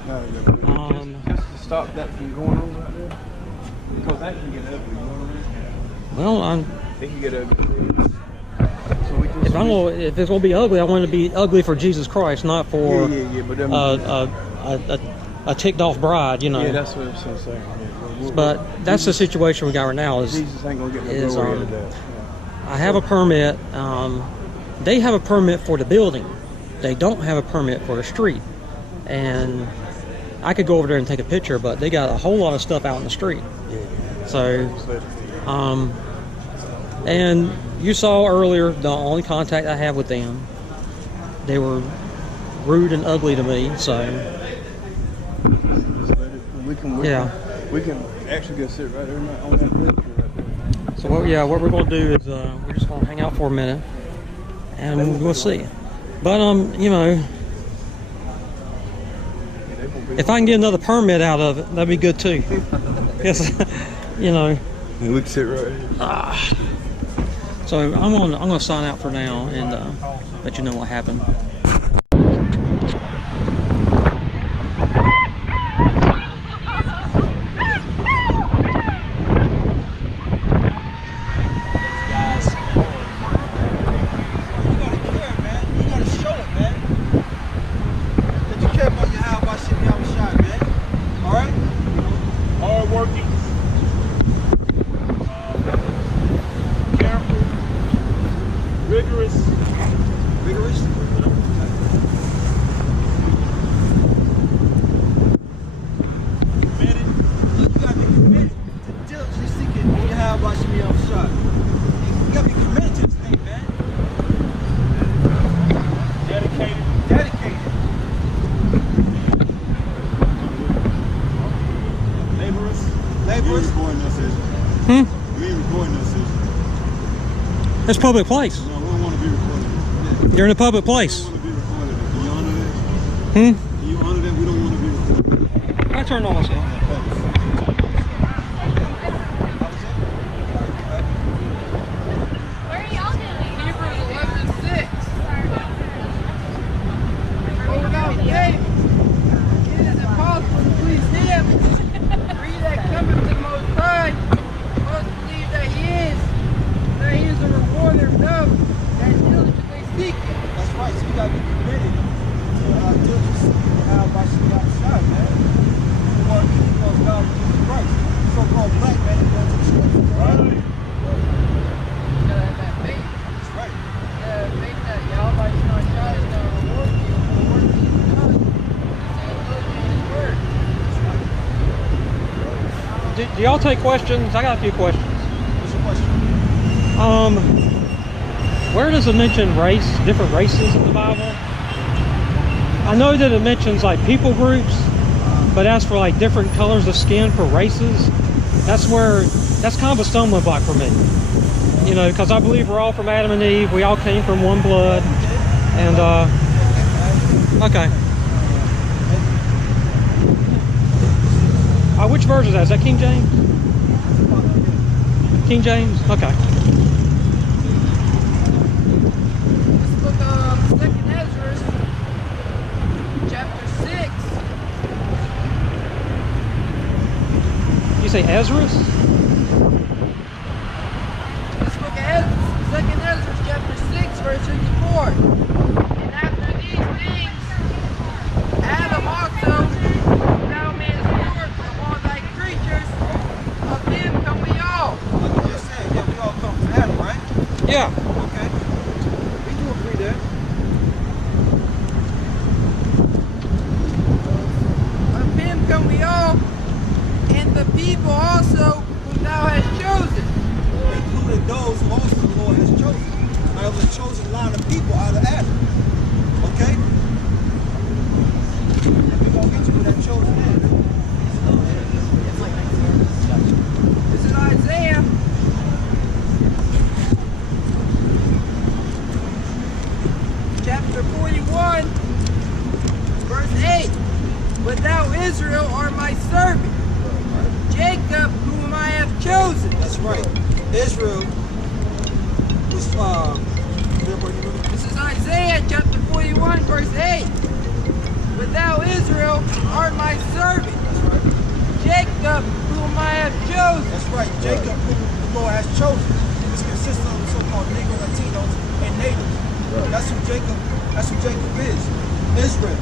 Just to stop that from going on right there. Because that can get ugly, you know what I mean? Well, It can get ugly. So we just, if it's gonna be ugly, I want it to be ugly for Jesus Christ, not for but a ticked off bride, Yeah, that's what I'm saying. Yeah. But that's the situation we got right now. Jesus ain't gonna get no glory out of that. I have a permit. They have a permit for the building. They don't have a permit for the street. And I could go over there and take a picture, but they got a whole lot of stuff out in the street. So, and you saw earlier the only contact I have with them. They were rude and ugly to me. So, We can actually go sit right there on that picture right there. So what we're going to do is we're just going to hang out for a minute, and we'll see. But you know, if I can get another permit out of it, that'd be good too. Yes, you know. It looks it right. So I'm gonna sign out for now and let you know what happened. It's a public place. No, we don't want to be recorded. You're in a public place. We don't want to be recorded. Can you honor that? Hmm? Can you honor that? We don't want to be recorded. I turned on myself. Where are y'all going? Hebrews 11:6. For without faith, it is impossible to please Him. For he that cometh to the Most High must believe that He is a rewarder of them that diligently seek Him. That's right, so you gotta be committed to diligently seeking by seeking outside, man. The one who calls God Jesus Christ. So-called black man is going to the scriptures, right? You gotta have that faith. That's right. You gotta have faith that Yahweh is not God, is gonna reward you for the work that you've done. He's gonna look in His Word. Do y'all take questions? I got a few questions. What's your question? Where does it mention race, different races in the Bible? I know that it mentions like people groups, but as for like different colors of skin for races, that's kind of a stumbling block for me. You know, because I believe we're all from Adam and Eve. We all came from one blood. And, okay. Which version is that? Is that King James? King James? Okay. Let's look up 2nd Ezra, chapter 6. You say Ezra? Let's look at 2nd Ezra, chapter 6, verse 54. And after these things, Adam also, thou mayest Lord of all thy creatures, of him come we all. Like you just said, yeah, we all come from Adam, right? Yeah. Okay. We do agree there. Of him come we all, and the people also whom thou hast chosen. Including those who also the Lord has chosen. I have a chosen line of people out of Adam. Okay? And we're going to get you who that chosen is. This is Isaiah. Chapter 41, verse 8. But thou, Israel, art my servant, Jacob, whom I have chosen. That's right. Israel was, This is Isaiah chapter 41, verse 8. But thou, Israel, art my servant, that's right. Jacob, whom I have chosen. That's right. Jacob, whom the Lord has chosen. This consists of the so-called Negro Latinos and natives. That's who Jacob is. Israel.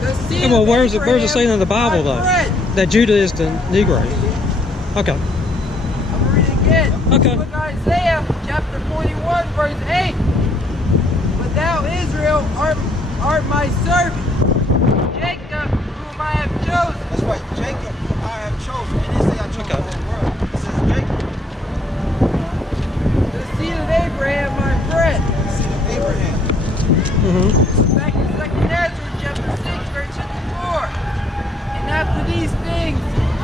The seed Yeah, well, of where's it Abraham, saying in the Bible, my though? friend. That Judah is the Negro. Okay. I'm going to read it again. Okay. Look at Isaiah chapter 41, verse 8. But thou, Israel, art my servant, Jacob, whom I have chosen. That's right. Jacob, whom I have chosen. It didn't say I chose the whole world. It says Jacob. The seed of Abraham, my friend. The seed of Abraham. Back in 2nd Ezra chapter 6, verse 54. And after these things,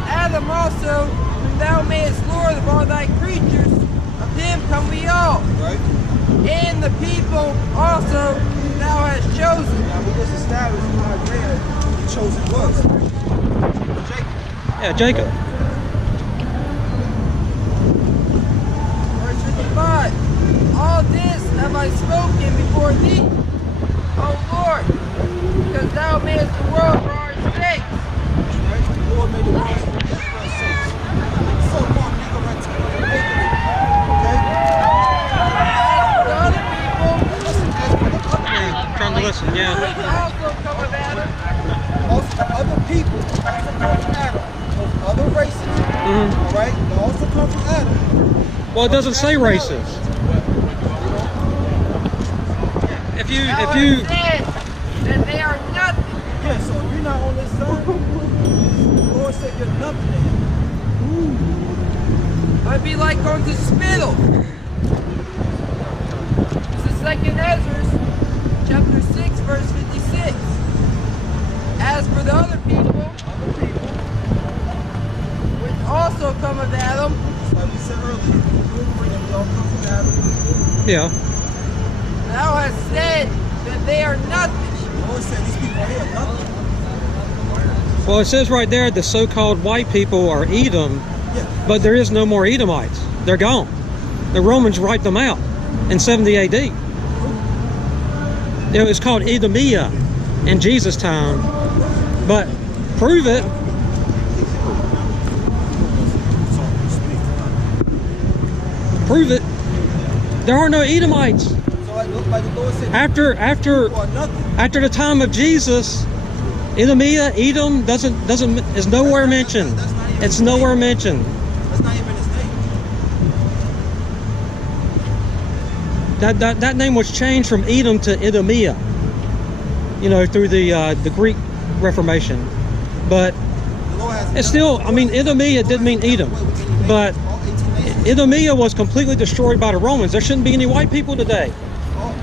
Adam also, whom thou mayest Lord Lord of all thy creatures, of him come we all. Right? And the people also thou hast chosen. Now we just established in Isaiah who the chosen was. Jacob. Yeah, Jacob. Verse 55. All this have I spoken before thee, O Lord, because thou madest the world for our sakes. Right? The Lord made the world for our sakes. So far, nigga, right to the okay? The other people, Trying to listen, yeah. also come of Adam. Also, other people also come from Adam. Of other races. All right? They also come from Adam. Well, it doesn't say races. If you Thou hast said that they are nothing. Yeah, so if you're not on this side, the Lord said you're nothing to him. I'd be like going to spittle. This is 2nd Ezra, chapter 6, verse 56. As for the other people, which also come of Adam, like we said earlier, we all come from Adam. yeah. thou hast said that they are nothing. The Lord said these people are here, nothing. Well, it says right there the so-called white people are Edom, but there is no more Edomites. They're gone. The Romans wiped them out in 70 AD. It was called Edomia in Jesus' time, but prove it. Prove it. There are no Edomites. So like the Lord said, After the time of Jesus, Edomia, Edom is nowhere mentioned. It's nowhere mentioned. that's not even his name. That name was changed from Edom to Edomia, you know, through the Greek Reformation. But it's still, I mean, Edomia did mean Edom, but Edomia was completely destroyed by the Romans. There shouldn't be any white people today. Oh,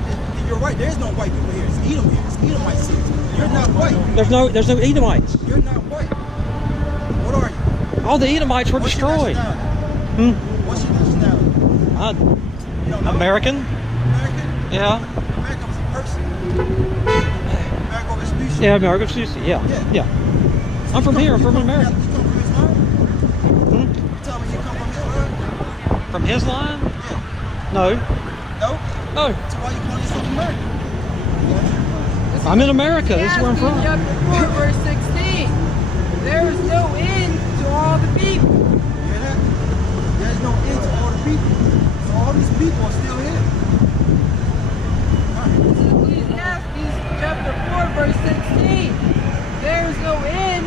you're right. There's no white people here. It's Edom here. It's Edomite cities. You're not white. There's no Edomites. You're not white. What are you? All the Edomites were What's your destroyed. nationality? What's your nationality? You don't know? American? American? Yeah. American was a person. American was a species. Yeah, American species. Yeah. Yeah. I'm from here. I'm from America. You come from Islam? You tell me you come from Islam? From his line? No. No? No. So why you calling yourself American? I'm in America. This is where I'm from. Chapter 4, verse 16. There is no end to all the people. Hear that? There's no end to all the people. So all these people are still here. This is Ecclesiastes chapter 4, verse 16. There is no end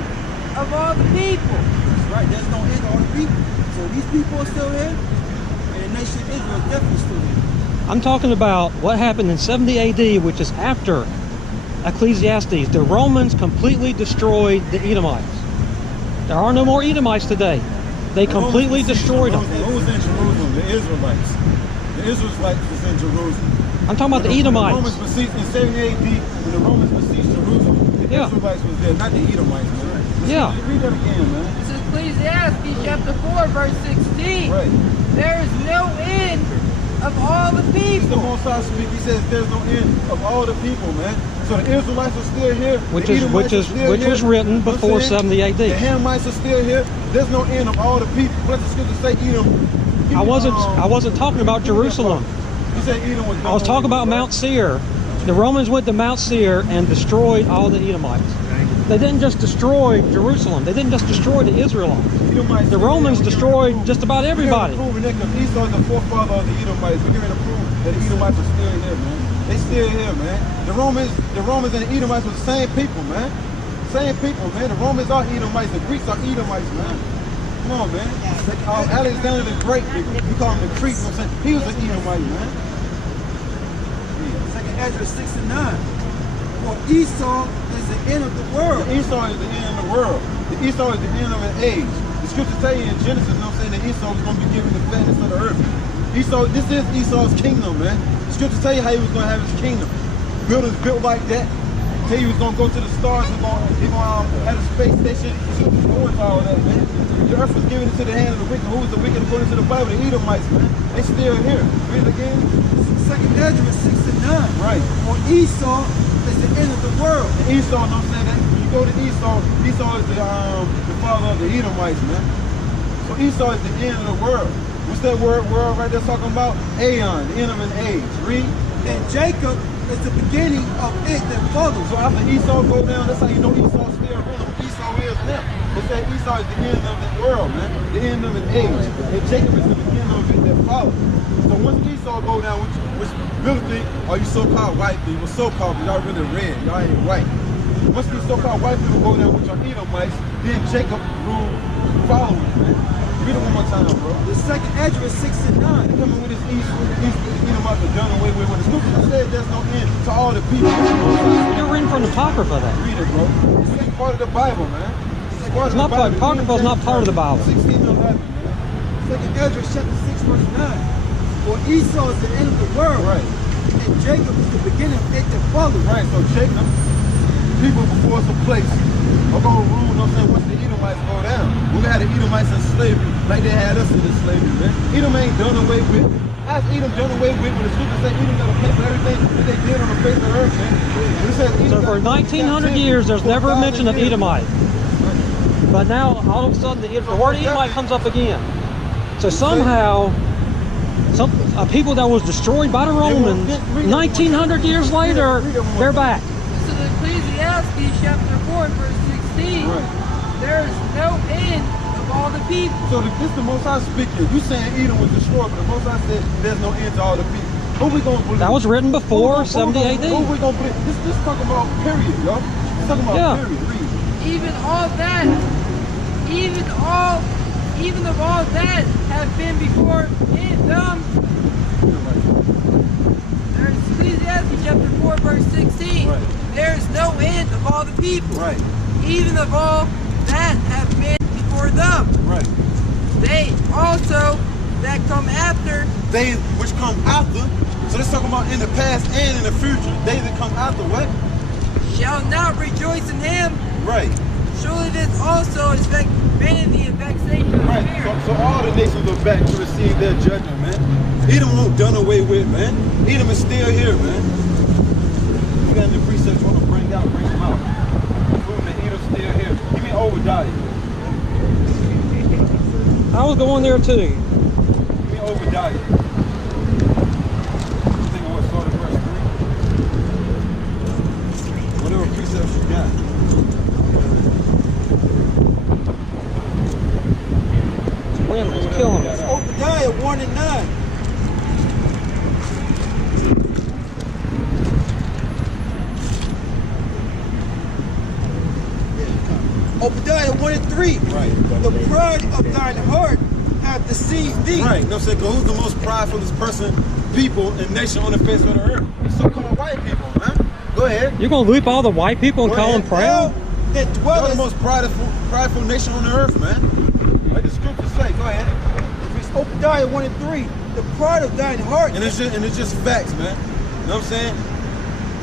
of all the people. That's right. There's no end to all the people. So these people are still here, and the nation of Israel is definitely still here. I'm talking about what happened in 70 AD, which is after Ecclesiastes. The Romans completely destroyed the Edomites. There are no more Edomites today. They completely destroyed them. Who was in Jerusalem? The Israelites. The Israelites was in Jerusalem. I'm talking about the Edomites. The Romans besieged in 70 AD, when the Romans besieged Jerusalem, the Israelites was there, not the Edomites, man. Yeah. Read that again, man. This is Ecclesiastes chapter 4, verse 16. Right. There is no end of all the The people. Most High speak, he says there's no end of all the people, man. So the Israelites are still here. Which the is Edomites are still which here. was written You know what I'm before saying? 70 AD. The Hamites are still here. There's no end of all the people. Let the scripture say Edom. I wasn't talking about Jerusalem. You said Edom was. I was talking about Mount Seir. The Romans went to Mount Seir and destroyed all the Edomites. They didn't just destroy Jerusalem. They didn't just destroy the Israelites. The Romans destroyed just about everybody. We're going to prove that Esau is the forefather of the Edomites. We're going to prove that the Edomites are still here, man. They still here, man. The Romans and the Edomites were the same people, man. Same people, man. The Romans are Edomites. The Greeks are Edomites, man. Come on, man. Alexander the Great, we call him the Greek. You know what I'm saying? He was an Edomite, man. 2nd Ezra 6 and 9. For Esau is the end of the world. Esau is the end of the world. The Esau is the end of an age. The scripture tell you in Genesis, you know what I'm saying, that Esau was going to be given the fatness of the earth. Esau, this is Esau's kingdom, man. The scripture tell you how he was going to have his kingdom. Buildings built like that. Tell you he's gonna go to the stars. He's gonna at a space station. Towards all that, man. The earth was given into the hand of the wicked. Who was the wicked according to the Bible? The Edomites, man. They still here. Read it again. Second Ezra 6:9. Right. For Esau is the end of the world. And Esau, know what I'm saying? That when you go to Esau, Esau is the father of the Edomites, man. So Esau is the end of the world. What's that world right there talking about? Aeon, the end of an age. Read. And Jacob is the beginning of it that follows. So after Esau go down, that's how you know Esau still ruling. Esau is now. They say Esau is the end of the world, man. The end of an age. And Jacob is the beginning of it that follows. So once Esau go down, which biblically, are you so-called white people? So-called, but y'all really red. Y'all ain't white. Once these so-called white people go down, which are Edomites, then Jacob rule following, man. Read it one more time, bro. The second Ezra 6:9. They coming with this Edomites are done away with. When the scripture said there's no end to all the people. You're reading from the Apocrypha, then. Read it, bro. It's part of the Bible, man. It's not part. Apocrypha is not part of the Bible. 16:11, man. Second Ezra chapter 6 verse 9. For Esau is the end of the world. Right. And Jacob is the beginning of it that follows. Right. So Jacob, people before some place are gonna rule. You know what I'm saying? Once the Edomites go down, we had the Edomites in slavery, like they had us in this slavery, man. Edom ain't done away with. How's Edom done away with when the scripture say Edom got to pay for everything that they did on the face of the earth, man? When it says Edom So for 1900 years, there's never a mention of Edomite. But now, all of a sudden, the word Edomite comes up again. So somehow, a people that was destroyed by the Romans, 1900 years later, they're back. This is Ecclesiastes chapter 4 verse 16. Right. There is no end of all the people. So this is the Most High speaking. You saying Edom was destroyed, but the Most High said there's no end to all the people. Who we gonna believe? That was written before 70 AD. Who we gonna believe? This talking about period, y'all. It's talking about period. Read. Even all that, even of all that have been before in them. There's Ecclesiastes chapter 4 verse 16. Right. There is no end of all the people. Right. Even of all that have been before them. Right. They also that come after. They which come after. So let's talk about in the past and in the future. They that come after what? Shall not rejoice in him. Right. Surely this also is vanity and vexation of Right. spirit. So all the nations look back to receive their judgment, man. Edom won't done away with, man. Edom is still here, man. You got any precepts you want to bring out, bring them out. Prove that Edom's still here. Give me Obadiah. I was going there too. Give me Obadiah. Think of what started verse 3. Whatever precepts you got. Wind was killing us. Obadiah 1:9. Obadiah 1:3. Right. The pride of thine heart hath deceived thee. Right. You know what I'm saying? 'Cause who's the most pridefulest person, people, and nation on the face of the earth? It's so-called white people, man. Go ahead. You're going to loop all the white people and call them proud? That Y'all the dwelleth. most prideful nation on the earth, man. Like the scriptures say. Go ahead. It's Obadiah 1:3. The pride of thine heart And it's just facts, man. You know what I'm saying?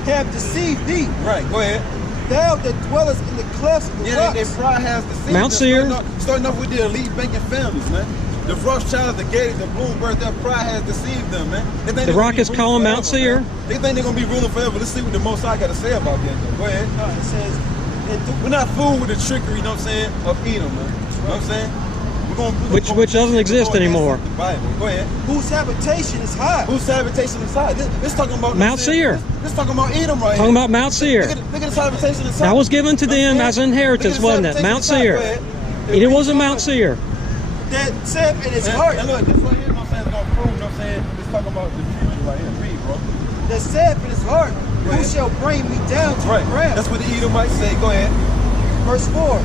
hath deceived thee. Right. Go ahead. Thou that dwellest in the clefts of the Yeah, rocks. their pride has deceived Mount them. Seir. Starting off with the elite banking families, man. The Rothschilds, the Gators, the Bloomberg, their pride has deceived them, man. They think The they're gonna Rockets be call ruling them Mount forever, Seir. man. They think they're gonna be ruling forever. Let's see what the Most High got to say about that, though. Go ahead. It says, We're not fooled with the trickery, you know what I'm saying, of Edom, man. You know what I'm saying? Which doesn't exist anymore. The Bible. Go ahead. whose habitation is high. Whose habitation is high? This talking about Mount Seir. This talking about Edom right Talking here. about Mount Seir. Look at this habitation is high. That was given to them as an inheritance, wasn't it? Mount Seir. It wasn't Mount Seir. That saith in his heart. And look, this right here, you know what I'm saying, is going to prove, you know what I'm saying, it's talking about the future right here. Read, bro. That saith in his heart. Go Who ahead. shall bring me down to Right. the ground? That's what the Edomites say. Go ahead. Verse 4.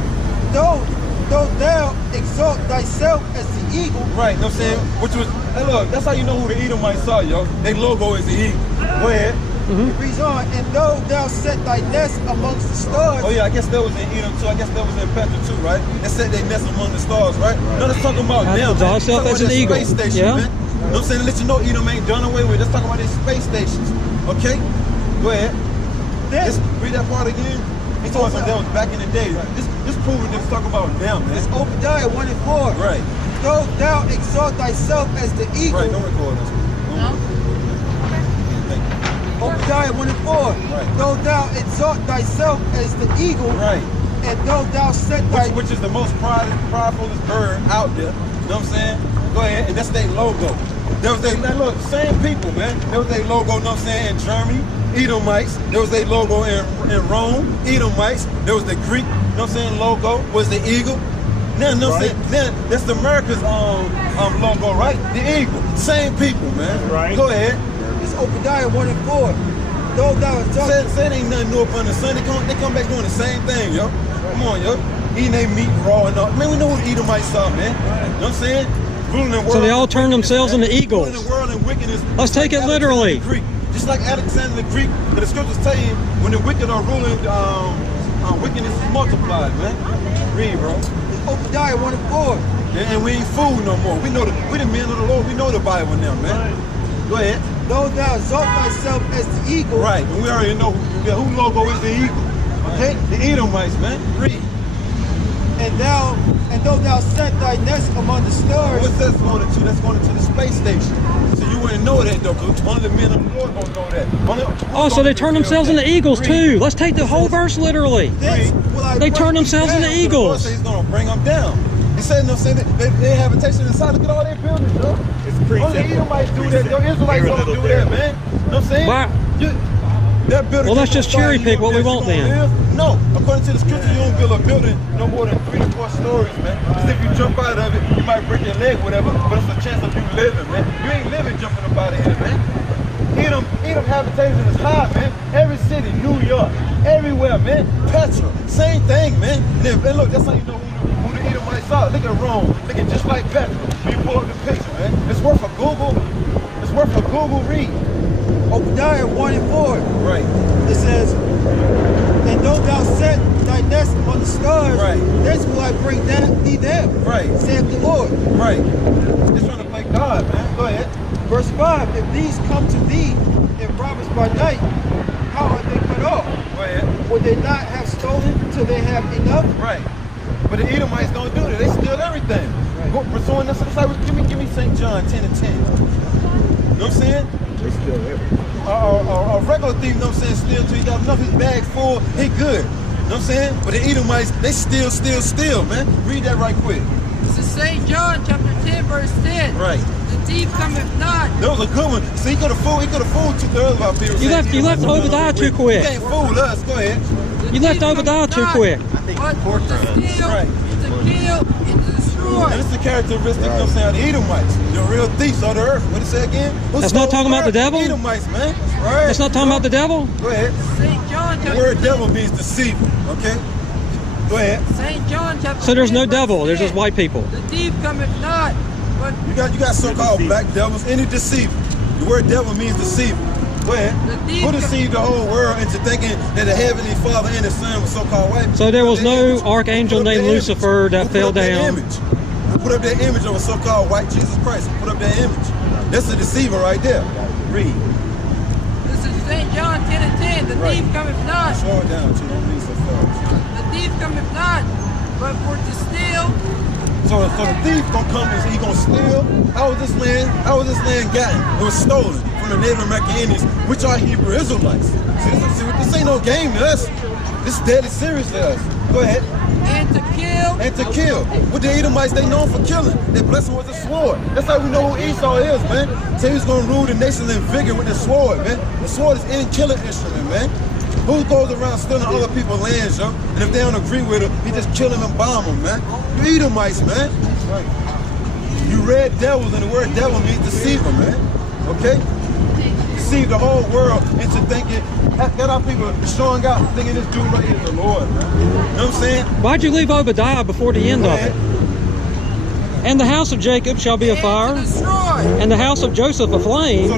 Though thou exalt thyself as the eagle. Right, you know what I'm saying? Which was, hey look, that's how you know who the Edomites are, yo. Their logo is the eagle. Go ahead. It reads on. And though thou set thy nest amongst the stars. Oh yeah, I guess that was in Edom too. I guess that was in Petra too, right? They set their nest among the stars, right? No, that's talking about That's them. the Man. itself Talking as about an their eagle. Space station, Yeah. man. You know what I'm saying? To let you know Edom ain't done away with. Let's talk about their space stations. Okay? Go ahead. This, Read that part again. He told us that was back in the day. This proving this talking about now, man. it's Obadiah 1 and 4. Right. Though thou exalt thyself as the eagle. Right, don't record this. Obadiah 1 and 4. Right. Though thou exalt thyself as the eagle. Right. And though thou set thy... Which is the most pridefulest bird out there. You know what I'm saying? Go ahead, and that's their logo. There was look, same people, man. There was their logo, you know what I'm saying, in Germany, Edomites. There was their logo in Rome, Edomites. There was the Greek, you know what I'm saying, logo, was the eagle. Now, you know what I'm saying? Then that's the America's logo, right? The eagle. Same people, man. Right. Go ahead. It's Obadiah 1 and 4. Though thou exalt... Say it ain't nothing new up under the sun. They come back doing the same thing, yo. Come on, yo. Eating their meat raw and all. Man, we know who the Edomites are, man. You know what I'm saying? Ruling the world. So they all turn themselves into eagles. Ruling the world in wickedness. Let's take it literally. Just like Alexander the Greek, the scriptures tell you when the wicked are ruling, wickedness is multiplied, man. Read, bro. It's Obadiah 1 and 4. And we ain't fooled no more. We know we the men of the Lord. We know the Bible now, man. Go ahead. Though thou exalt thyself as the eagle. Right, and we already know who logo is the eagle. Okay? The Edomites, man. Read. And though thou set thy nest among the stars. What's that going into? That's going into the space station. So you wouldn't know that though, because only the men of the Lord don't know that. Oh, so they turn themselves into eagles too. Let's take the whole verse literally. They turn themselves into eagles. He's going to bring them down. He said, no, saying they habitation inside. Look at all their buildings, though. It's pretty simple. Only Edomites do that. Your Israelites don't do that, man. You know what I'm saying? Well, let's just cherry pick what we want then. No, according to the scripture, you don't build a building no more than 3 to 4 stories, man. Because if you jump out of it, you might break your leg, whatever, but it's a chance of you living, man. You ain't living jumping up out of here, man. Edom habitation is high, man. Every city, New York, everywhere, man. Petra, same thing, man. And look, that's how you know who the Edomites are. Look at Rome, looking just like Petra. You pull up the picture, man. It's worth a Google. It's worth a Google read. Obadiah 1 and 4. Right. It says, and though thou set thy nest among the stars, right, thence will I bring thee them. Right. Saith the Lord. Right. Just trying to play God, man. Go ahead. Verse 5, if these come to thee and rob us by night, how are they cut off? Go ahead. Would they not have stolen till they have enough? Right. But the Edomites don't do that. They steal everything. Right. Go pursuing us. Give me St. John 10 and 10. You know what I'm saying? They steal everything. A regular thief, you know what I'm saying, steal till he got enough, his bag full, he good. You know what I'm saying? But the Edomites, they steal, man. Read that right quick. This is St. John chapter 10, verse 10. Right. The thief cometh not. That was a good one. See, he could have fooled 2/3 of our people. You left Obadiah too quick. You can't fool us. Go ahead. You left Obadiah too quick. But to steal, right, to kill, and to destroy. And it's the characteristic, you know what I'm saying, of the Edomites. The real thieves of the earth. What did it say again? That's not talking about the devil? Edomites, man. Right. That's not talking about the devil? Go ahead. St. John chapter The word devil means deceiver, okay? Go ahead. St. John chapter So there's 10, no devil, 10. there's just white people. The thief cometh not, but you got so-called black devils, any deceiver. The word devil means deceiver. Go ahead. Who deceived the whole world into thinking that the Heavenly Father and the Son was so-called white? So there was no archangel named Lucifer that fell down. Who put up that image of a so-called white Jesus Christ? Who put up that image? That's a deceiver right there. Read. This is St. John 10 and 10. The thief cometh not. Slow it down, too. Don't read so fast. The thief cometh not, but for to steal. So the thief gonna come and he gonna steal. How was this land gotten? It was stolen from the Native American Indians, which are Hebrew Israelites. See, this ain't no game to us. This is deadly serious to us. Go ahead. And to kill. And to kill. With the Edomites, they known for killing. Their blessing was a sword. That's how we know who Esau is, man. So he was gonna rule the nations in vigor with the sword, man. The sword is any killing instrument, man. Who goes around stealing other people's lands, yo? And if they don't agree with him, he just kill them and bomb them, man. You Edomites, man. Right. You red devils, and the word devil means deceiver, man. Okay? Deceive the whole world into thinking, got our people showing out, thinking this dude right here is the Lord, man. You know what I'm saying? Why'd you leave Obadiah before the end of it? And the house of Jacob shall be a fire, and the house of Joseph a flame,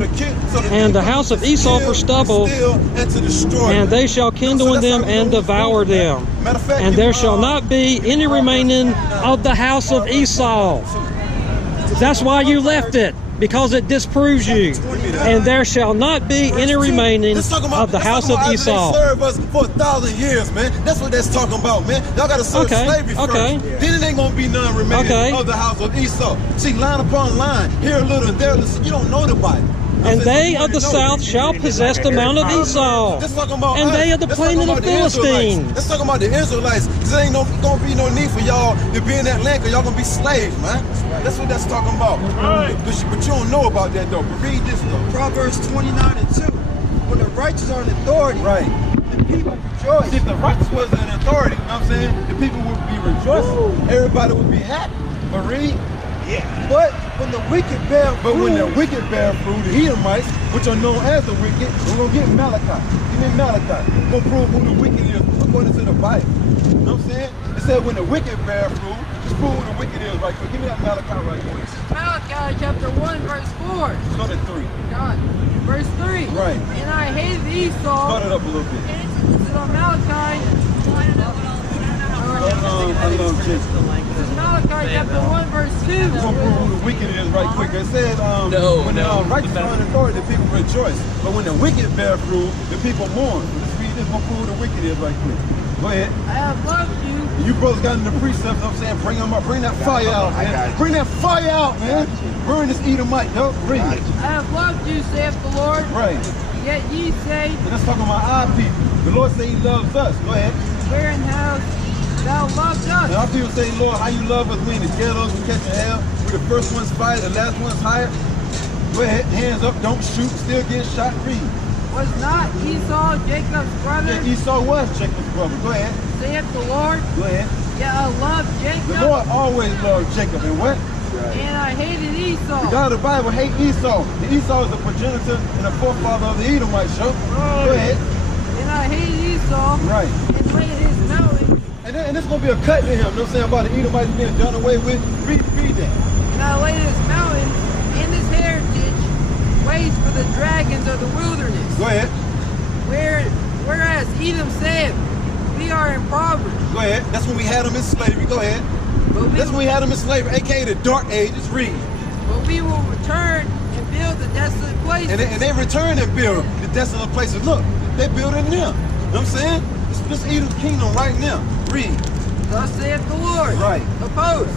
and the house of Esau for stubble, and they shall kindle in them and devour them. And there shall not be any remaining of the house of Esau. That's why you left it. because it disproves you. And there shall not be any remaining of the house of Esau. They serve us for 1,000 years, man. That's what that's talking about, man. Y'all got to serve slavery first. Then it ain't going to be none remaining of the house of Esau. See, line upon line, here a little and there a little. You don't know the Bible. And they of the south shall possess the mount of Esau. And they of the plain of the Philistines. Let's talk about the Israelites. There ain't gonna be no need for y'all to be in that land because y'all gonna be slaves, man. That's what that's talking about. But you don't know about that though. But read this though. Proverbs 29:2. When the righteous are in authority, the people rejoice. If the righteous was in authority, you know what I'm saying? The people would be rejoicing. Everybody would be happy. But read. But when the wicked bear fruit, the Edomites, which are known as the wicked, we're going to get Malachi. Give me Malachi. We're going to prove who the wicked is according to the Bible. You know what I'm saying? It said when the wicked bear fruit, just prove who the wicked is right quick. Give me that Malachi right quick. Malachi chapter 1 verse 4. Start at 3. God. Verse 3. Right. And I hated Esau. Start it up a little bit. This is on Malachi. I love Jesus. Malachi chapter 1 verse 2. We're going to prove who the wicked is right quick. It says when the righteous are in authority, the people rejoice. But when the wicked bear fruit, the people mourn. Let's read this. We're going to prove who the wicked is right quick. Go ahead. I have loved you. You brothers got in the precepts, I'm saying, bring them up. Bring that fire out, man. Bring that fire out, man. Burn this Edomite. Yo, read it. I have loved you, saith the Lord. Right. Yet ye say, and that's talking about our people. The Lord say he loves us. Go ahead. Wherein hast thou loved us? And our people say, Lord, how you love us? We in the ghettos, we catching hell. We the first one's fired, the last one's hired. Go ahead, hands up, don't shoot, still get shot, read. Was not Esau Jacob's brother? Yeah, Esau was Jacob's brother. Go ahead. Saith the Lord. Go ahead. Yeah, I love Jacob. The Lord always loved Jacob. And what? And I hated Esau. The God of the Bible hate Esau. And Esau is the progenitor and the forefather of the Edomites, show. Go ahead. And I hated Esau. Right. And laid his mountain. And there's going to be a cut to him. You know what I'm saying? About the Edomites being done away with. Read that. And I laid his mountain and his heritage waste for the dragons of the wilderness. Go ahead. Whereas Edom said, we are impoverished. Go ahead. That's when we had them in slavery. Go ahead. That's when we had them in slavery, aka the dark ages. Read. But we will return and build the desolate places. And they return and build the desolate places. Look, they building them. You know what I'm saying? This Edom's kingdom right now. Read. Thus saith the Lord. Right. Oppose.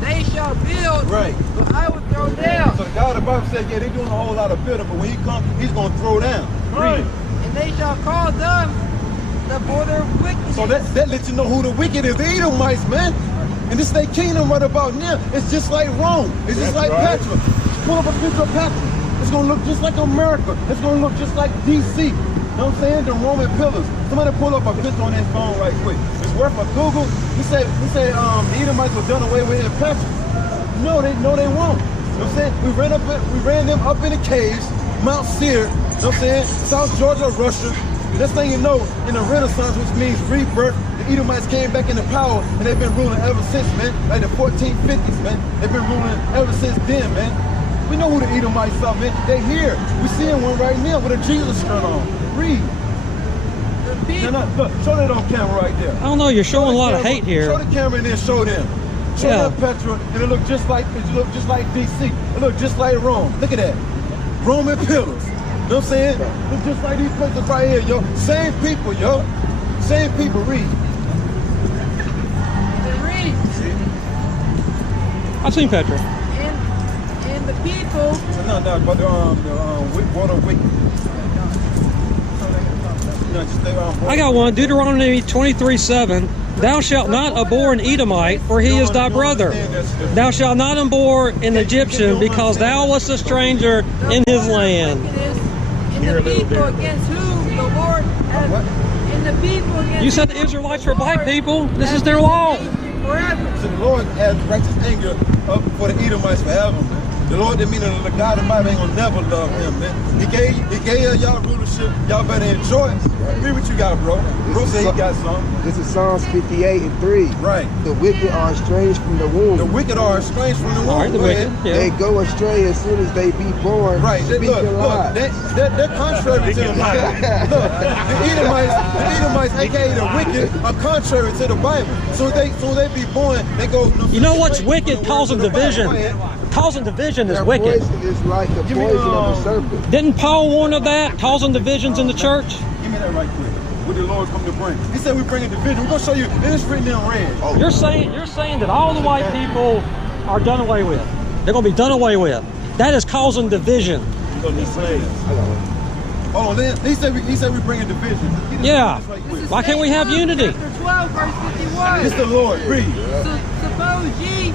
They shall build. Right. But I will throw down. So the God of the Bible said, yeah, they're doing a whole lot of building, but when he comes, he's going to throw down. Read. And they shall call them the border of wickedness. So that lets you know who the wicked is. The Edomites, man. And this their kingdom right about now. It's just like Rome. It's just like Petra. Pull up a picture of Petra. It's going to look just like America. It's going to look just like D.C. You know what I'm saying? The Roman pillars. Somebody pull up a picture on his phone right quick. It's worth a Google. He said the Edomites were done away with in Petra. No, they won't. You know what I'm saying? We ran them up in the caves, Mount Seir, you know what I'm saying? South Georgia, Russia. Next thing you know, in the Renaissance, which means rebirth, the Edomites came back into power, and they've been ruling ever since, man. Like the 1450s, man. They've been ruling ever since then, man. We know who the Edomites are, man. They're here. We're seeing one right now with a Jesus shirt on. Read. Look, show that on camera right there. I don't know, you're showing a lot of hate here. Show the camera and then show them. Show that Petra, and it looked just like DC. It looked just like Rome. Look at that. Roman pillars. You know what I'm saying? Look just like these places right here, yo. Same people, yo. Same people. Read. Read. I've seen Petra. And the people. No, but water wicked. I got one. Deuteronomy 23:7. Thou shalt not abhor an Edomite, for he is thy brother. Thou shalt not abhor an Egyptian, because thou wast a stranger in his land. And the people against whom the Lord has. And the people against. You said the Israelites were black people. This is their law. Forever. So the Lord has righteous anger up for the Edomites forever, man. The Lord didn't mean that the God of the Bible ain't gonna never love him, man. He gave y'all rulership. Y'all better enjoy it. Read what you got, bro. Bro said he got some. This is Psalms 58:3. Right. The wicked are estranged from the womb. The wicked are estranged from the womb. Right, the wicked, yeah. They go astray as soon as they be born. Right. Look, they're contrary to the Bible. Look, the Edomites, aka the wicked, are contrary to the Bible. So they be born, they go. You know what's wicked? Causing division. Causing division is Their wicked. poison is like the poison of a serpent. Didn't Paul warn of that? Causing divisions in the church? Give me that right quick. What the Lord come to bring? He said we're bringing division. We're gonna show you. And it's written in red. Oh. You're saying that all the white people are done away with. They're gonna be done away with. That is causing division. You're gonna need slaves. Hold on. He said we're bringing division. Yeah. Why can't we have unity? Chapter 12, verse 51. It's the Lord. Read. Suppose ye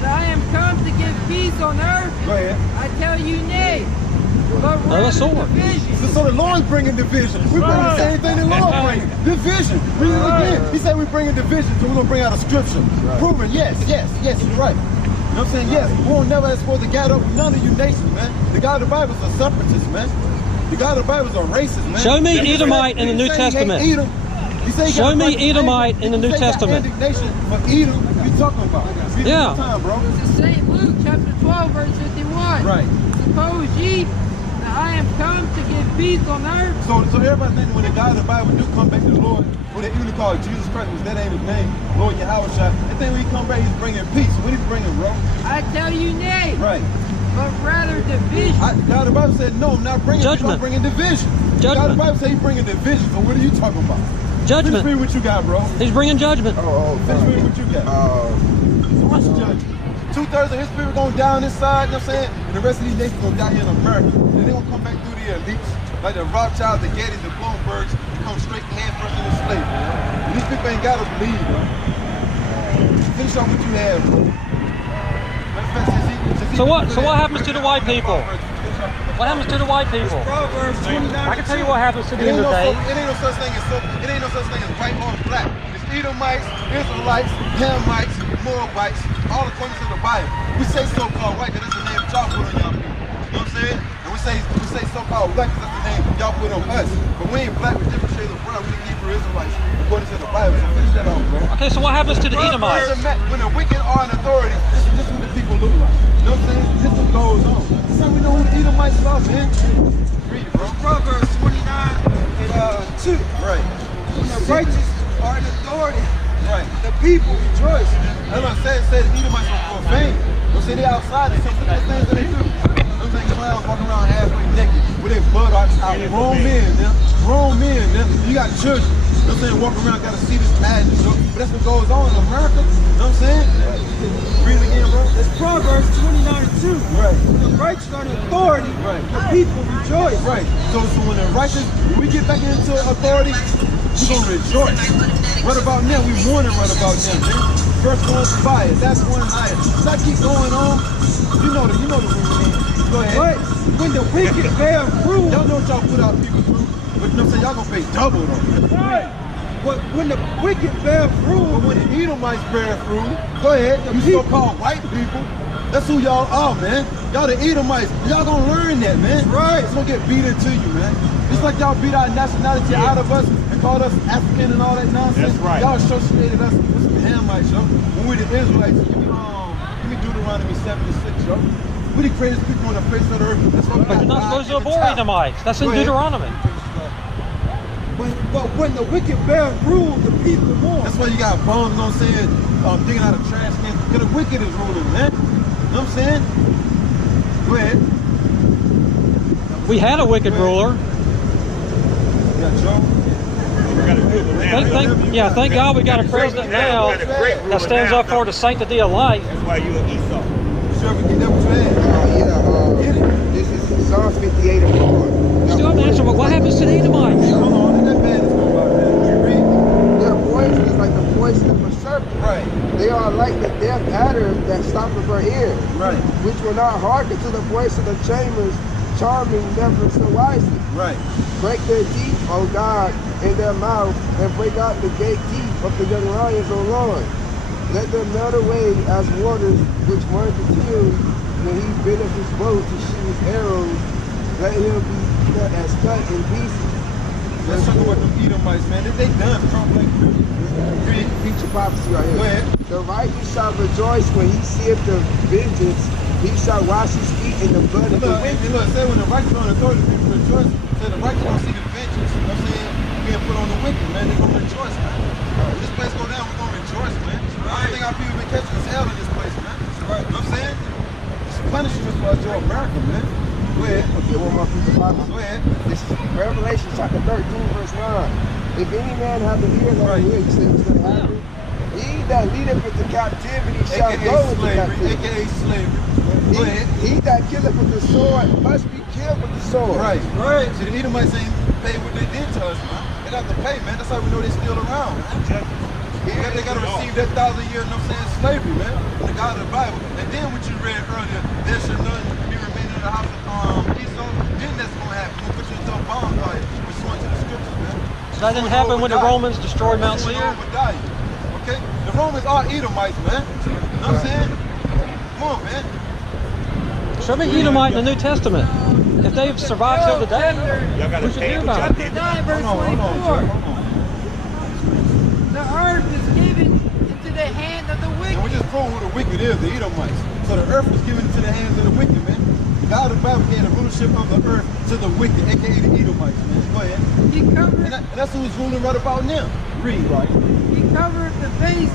that I am come to give peace on earth. Go ahead. I tell you nay. But rather division. So the Lord's bringing division. We're bringing the same thing the Lord bringing. Division. Read it again. He said we're bringing division, so we're going to bring out a scripture. Proving, yes, you're right. You know what I'm saying? Yes, we won't never supposed to gather up with none of you nations, man. The God of the Bible is a separatist, man. The God of the Bible is a racist, man. Show me Edomite in the New Testament. Show me Edomite in the New Testament. Indignation for Edom, what you talking about? Yeah. Time, bro. It's St. Luke, chapter 12, verse 51. Right. Suppose ye that I am come to give peace on earth. So everybody thinking when the God of the Bible do come back to the Lord, what they even call Jesus Christ, because that ain't his name, Lord Yahweh Shai. They think when he come back, he's bringing peace. What he's bringing, bro? I tell you nay. Right. But rather division. God of the Bible said, no, I'm not bringing judgment. I'm bringing division. God of the Bible said he's bringing division. So what are you talking about? Judgment. Finish reading what you got, bro. He's bringing judgment. Finish reading what you got. What's judgment? 2/3 of his people going down this side, you know what I'm saying? And the rest of these nations going to die here in America. And they're going to come back through the elites, like the Rothschilds, the Gettys, the Bloombergs, and come straight head first into slavery. And these people ain't got to believe, bro. Finish on what you have, bro. So what happens to the white people? What happens to the white people? Proverbs 29. I can tell you what happens to them today. It ain't no such thing as white or black. It's Edomites, Israelites, Hamites, Moabites, all according to the Bible. We say so-called white because that's the name y'all put on y'all people. You know what I'm saying? And we say so-called black because that's the name y'all put on us. But we ain't black, we're different shades of brown. We the Hebrew Israelites according to the Bible. So finish that off, bro. Okay, so what happens to the Edomites? When the wicked are in authority, this is what the people look like. You know what I'm saying? This is what goes on. That's how we know who the Edomites are, man. Read it, bro. Proverbs 29 and 2. Right. When the righteous are in authority, right, the people rejoice. That's what I said the Edomites are profane. Don't say they outside and some of those things that they do. Those things clowns walking around halfway naked with their blood out. Grown men, man. Grown men, man. You got children. You know what I'm saying? Walking around, gotta see this madness, bro. But that's what goes on in America. You know what I'm saying? Read it again, bro. It's Proverbs 29 and 2. Right. When the righteous are in authority, the people rejoice. Right. So when the righteous, when we get back into authority, we're gonna rejoice. Right about now, we mourning right about now, man. First one fire, that's one higher. Does that keep going on? You know the routine. Go ahead. But when the wicked bear fruit, y'all know what y'all put out people through. But you know what I'm saying? Y'all gonna pay double though. Right. But when the wicked bear fruit, but when the Edomites bear fruit, go ahead. You so-called white people, that's who y'all are, man. Y'all the Edomites. Y'all gonna learn that, man. Right. It's gonna get beat into you, man. Just like y'all beat our nationality out of us and called us African and all that nonsense. That's right. Y'all associated us with some Hamites, yo. When we the Israelites, give me Deuteronomy 7:6, yo. We're the greatest people on the face of the earth. That's why But you're not supposed to abhor Edomites. That's in Deuteronomy. But when the wicked bear rule, the people mourn. That's why you got bums, you know what I'm saying, digging out of trash cans. Because the wicked is ruling, man. You know what I'm saying? Go ahead. We had a wicked ruler. Thank God we got a president now that stands up for the sanctity of life. That's why you an Esau. Sure, we can get what you had. This is Psalm 58 and 4. Still haven't answered, but what happens to the Edomites? Hold on, that bad is going about that. Their poison is like the poison of a serpent. Right. They are like the deaf adder that stoppeth her ear. Right. Which will not hearken to the voice of the chambers, charming never so wisely. Right. Break their teeth, O God, in their mouth, and break out the gate teeth of the young lions, O Lord. Let them melt away as waters which run to tears when he bendeth his bow to shoot his arrows. Let him be cut in pieces. Let's talk about the Edomites, man. They done, bro. Read feature prophecy right here. Go ahead. The righteous shall rejoice when he seeth the vengeance. He shall wash his feet in the blood of the wicked. Look, say when the righteous are on authority, people rejoice. Say the righteous don't see the vengeance. You know what I'm saying? Being put on the wicked, man. They're gonna rejoice, man. When this place go down, we're gonna rejoice, man. I don't think our people been catching us hell in this place, man. You know what I'm saying? punishment for us to America, man. Go ahead. Okay, one more piece of Bible. Go ahead. This is Revelation chapter 13, verse 9. If any man have the ear, let him hear. You say what's going to happen? He that leadeth into captivity shall go into captivity. AKA slavery. Go ahead. He that killeth with the sword must be killed with the sword. Right. Right. So the Edomites ain't pay what they did to us, man. They got to pay, man. That's how we know they're still around, man. They got to receive that 1,000 years, you know what I'm saying, slavery, man. From the God of the Bible. And then what you read earlier, there should none be remaining in the house of Esau. Then that's going to happen. We'll put you into a bonfire, pursuant to the scriptures, man. So that didn't happen when the Romans destroyed Mount Seir? Okay? The Romans are Edomites, man. You know what I'm saying? Come on, man. Show me Edomite in the New Testament. If they've survived till today, we should hear about it. 9 verse 24. The earth is given into the hand of the wicked. And we just prove who the wicked is, the Edomites. So the earth was given into the hands of the wicked, man. God of the Bible gave the rulership of the earth to the wicked, aka the Edomites, man. Go ahead. He covered. And that's who's ruling right about now. Read, right? He covered the face.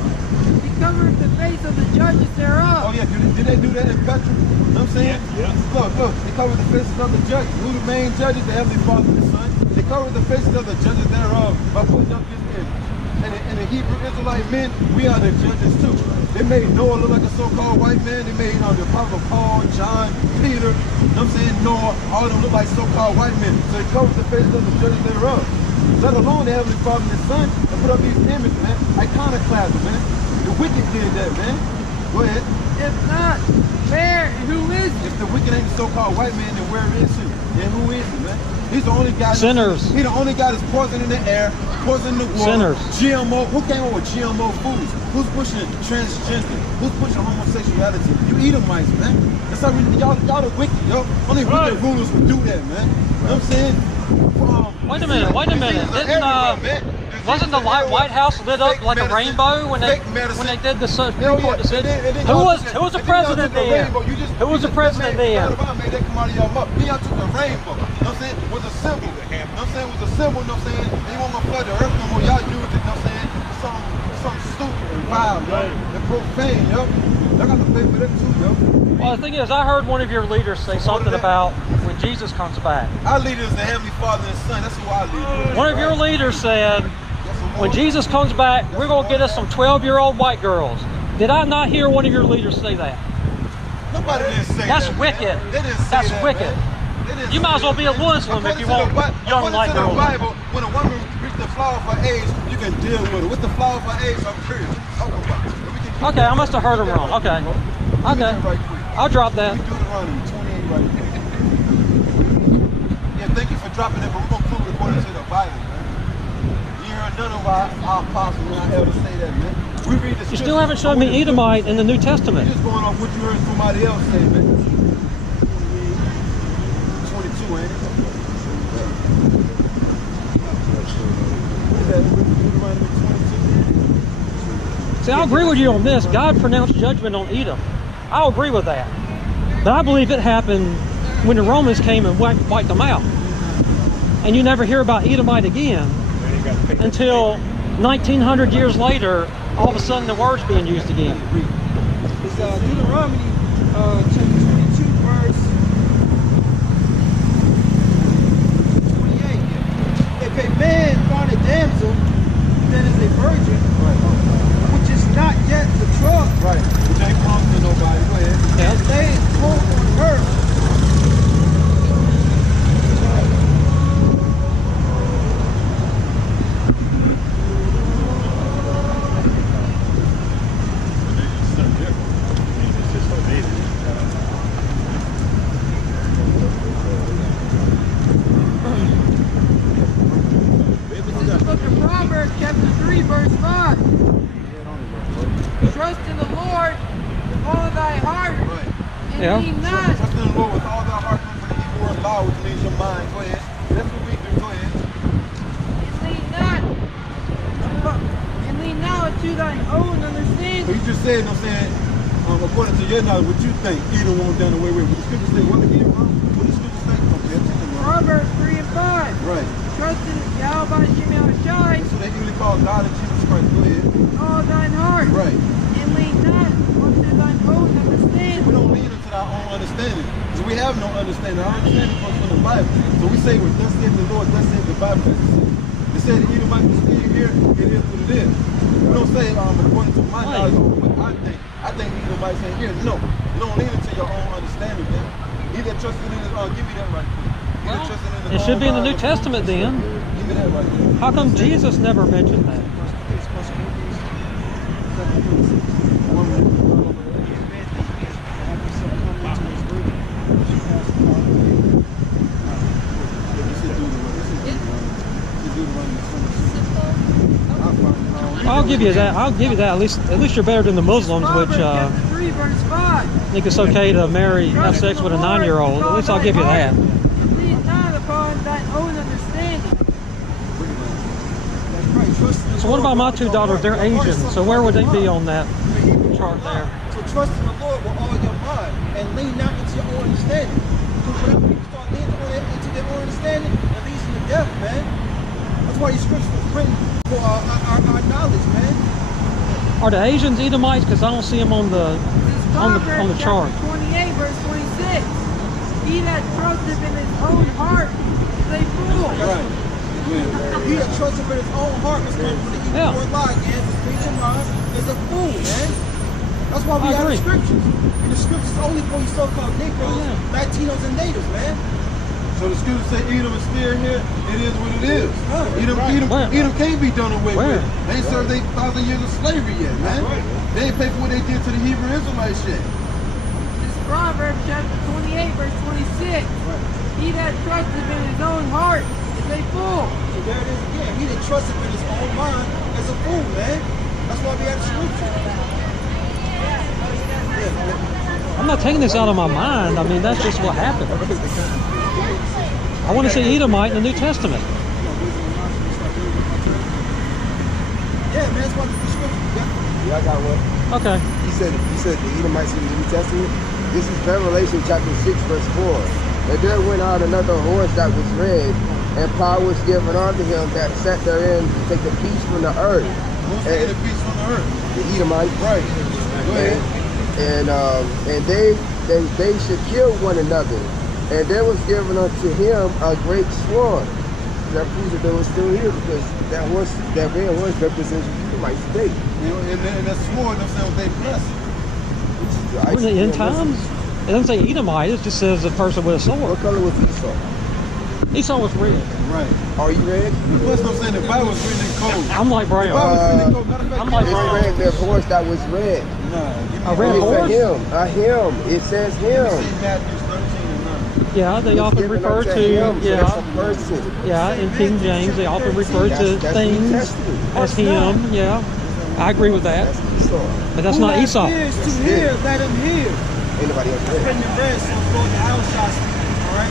He covered the face of the judges thereof. Oh yeah, did they do that in Petra? You know what I'm saying? Yeah. Look, they covered the faces of the judges. Who the main judges? The Heavenly Father and the Son. They covered the faces of the judges thereof by putting up this image. And the Hebrew Israelite men, we are the judges too. They made Noah look like a so-called white man. They made the Apostle Paul, John, Peter, you know what I'm saying, Noah, all of them look like so-called white men. So they covered the faces of the judges thereof. Let alone the Heavenly Father and the Son, and put up these images, man. Iconoclasm, man. The wicked did that, man. Go ahead. If not, where and who is it? If the wicked ain't the so-called white man, then where is he? Then who is he, man? He's the only guy. Sinners. He's the only guy that's poison in the air, poison in the water. Sinners. GMO. Who came up with GMO foods? Who's pushing transgender? Who's pushing homosexuality? You Edomites, man. That's how y'all the wicked, yo. Only wicked rulers would do that, man. You know what I'm saying? Wait a minute. Wasn't the White House lit up like a rainbow when they did the Supreme Court decision? Who was the president then? Who was the president then? Y'all took the rainbow. You know what I'm saying? It was a symbol. You know what I'm saying? It was a symbol. You know what I'm saying? They won't flood the earth no more. Y'all used it. You know what I'm saying? Something stupid and wild, yo. And profane, yo. Y'all got to pay for that too, yo. Well, the thing is, I heard one of your leaders say something about when Jesus comes back. Our leader is the Heavenly Father and Son. That's who our leader is. One of your leaders said, when Jesus comes back, we're going to get us some 12-year-old white girls. Did I not hear one of your leaders say that? Nobody didn't say that. That's wicked. That's wicked. You might as well be a Muslim if you want young white girls. In the Bible, when a woman reaches the flower of her age, you can deal with her. With the flower of her age, I'm curious. Okay, I must have heard him wrong. Okay. I'll drop that. Deuteronomy 28 right there. Yeah, thank you for dropping it, but we're going to prove it according to the Bible, man. You heard none of our apostles and our elders say that, man. We read the You still haven't shown me Edomite in the New Testament. You're just going off what you heard somebody else say, man. 22, ain't it? See, I agree with you on this. God pronounced judgment on Edom. I'll agree with that. But I believe it happened when the Romans came and wiped them out. And you never hear about Edomite again until 1900 years later, all of a sudden the word's being used again. It's Deuteronomy chapter 22, verse 28. If a man find a damsel that is a virgin, which is not yet betrothed, which ain't promised to nobody, go ahead. And lay hold on her, Proverbs chapter 3 verse 5. Trust in the Lord with all of thy heart and lean not. Trust in the Lord with all thy heart, come from the Hebrew word law, which means your mind. Go ahead. That's what we do. Go ahead. And lean not unto thine own understanding. So you just said, you know what I'm saying, according to your knowledge, what you think Edom won't done away with. What the scriptures say, what again, wrong? What the scriptures say? Proverbs 3 and 5. Right. Trust in Yahweh Shai. So they usually call God and Jesus Christ. Go ahead. All thine heart. Right. And lean not unto thine own understanding. We don't lean into our own understanding. Because we have no understanding. Our understanding comes from the Bible. So we say, well, thus saith the Lord, thus saith the Bible. It said the Edomite was still here, it is what it is. We don't say, according to my knowledge, what I think the Edomites ain't here. No, you don't lean into your own understanding, man. He that trusted in his give me that right quick. He that trusted in his It should be in the New Testament then. Give me that right quick. How come Jesus never mentioned that? I'll give you that. I'll give you that. At least you're better than the Muslims, which think it's okay to have sex with a 9-year-old. At least I'll give you that. So what about my 2 daughters? They're Asian. So where would they be on that chart there? So trust in the Lord with all your mind and lean not into your own understanding. Because whenever you start leaning into your own understanding, it leads you to death, man. That's why your scriptures was written for our knowledge, man. Are the Asians Edomites? Because I don't see them on the chart. 28 verse 26. He that trusteth in his own heart is a fool. Right. He that trusteth in his own heart is coming from the evil word lie again. Preach your mind is a fool, man. That's why we have the scriptures. And the scriptures only for you so-called Negroes, Latinos, and natives, man. So the scriptures say Edom is still here. It is what it is. Edom can't be done away with. They ain't served 8,000 years of slavery yet, man. They ain't paid for what they did to the Hebrew Israelites yet. This is Proverbs chapter 28, verse 26. He that trusteth in his own heart is a fool. So there it is again. He that trusteth in his own mind is a fool, man. That's why we have the scripture. I'm not taking this out of my mind. I mean, that's just what happened. I want to see Edomite in the New Testament. Yeah, man, that's why the scripture. Yeah, I got one. Okay. He said the Edomites in the New Testament. This is Revelation chapter 6, verse 4. And there went out another horse that was red, and power was given unto him that sat therein to take the peace from the earth. Who's taking the peace from the earth? The Edomites. Right. Go ahead. And they should kill one another. And there was given unto him a great sword. That proves that they were still here because that red horse represents the Edomites today. And that sword, themselves, they blessed. Was it end times? It doesn't say Edomite, it just says a person with a sword. What color was Esau? Esau was red. Right. Are you red? That's what I'm saying. The Bible was written in code. I'm like brown. I'm like brown. The horse that was red. A red horse? A him. It says him. Yeah, they often refer to in King James they often refer to things as him. Yeah, I agree with that. But that's not Esau. Who has ears to hear, let him hear. Anybody else read? Spend the rest on going to outside speaking, all right?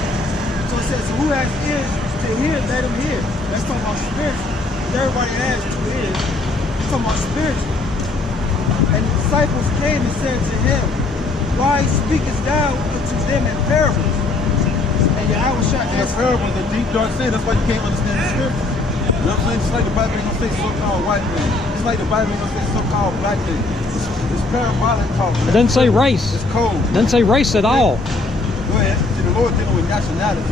So it says, who has ears to hear, let him hear. That's talking about spiritual. Everybody has 2 ears. It's talking about spiritual. And the disciples came and said to him, why speakest thou unto them in parables? And Yahweh shall answer. Parables, the deep dark sin. That's why you can't understand the scripture. You know what I'm saying? Just like the Bible ain't gonna say so-called white man. Just like the Bible ain't gonna say so-called black man. It's parabolic talk. It doesn't say race. It's cold. It doesn't say race at all. Go ahead. See, the Lord dealing with nationality.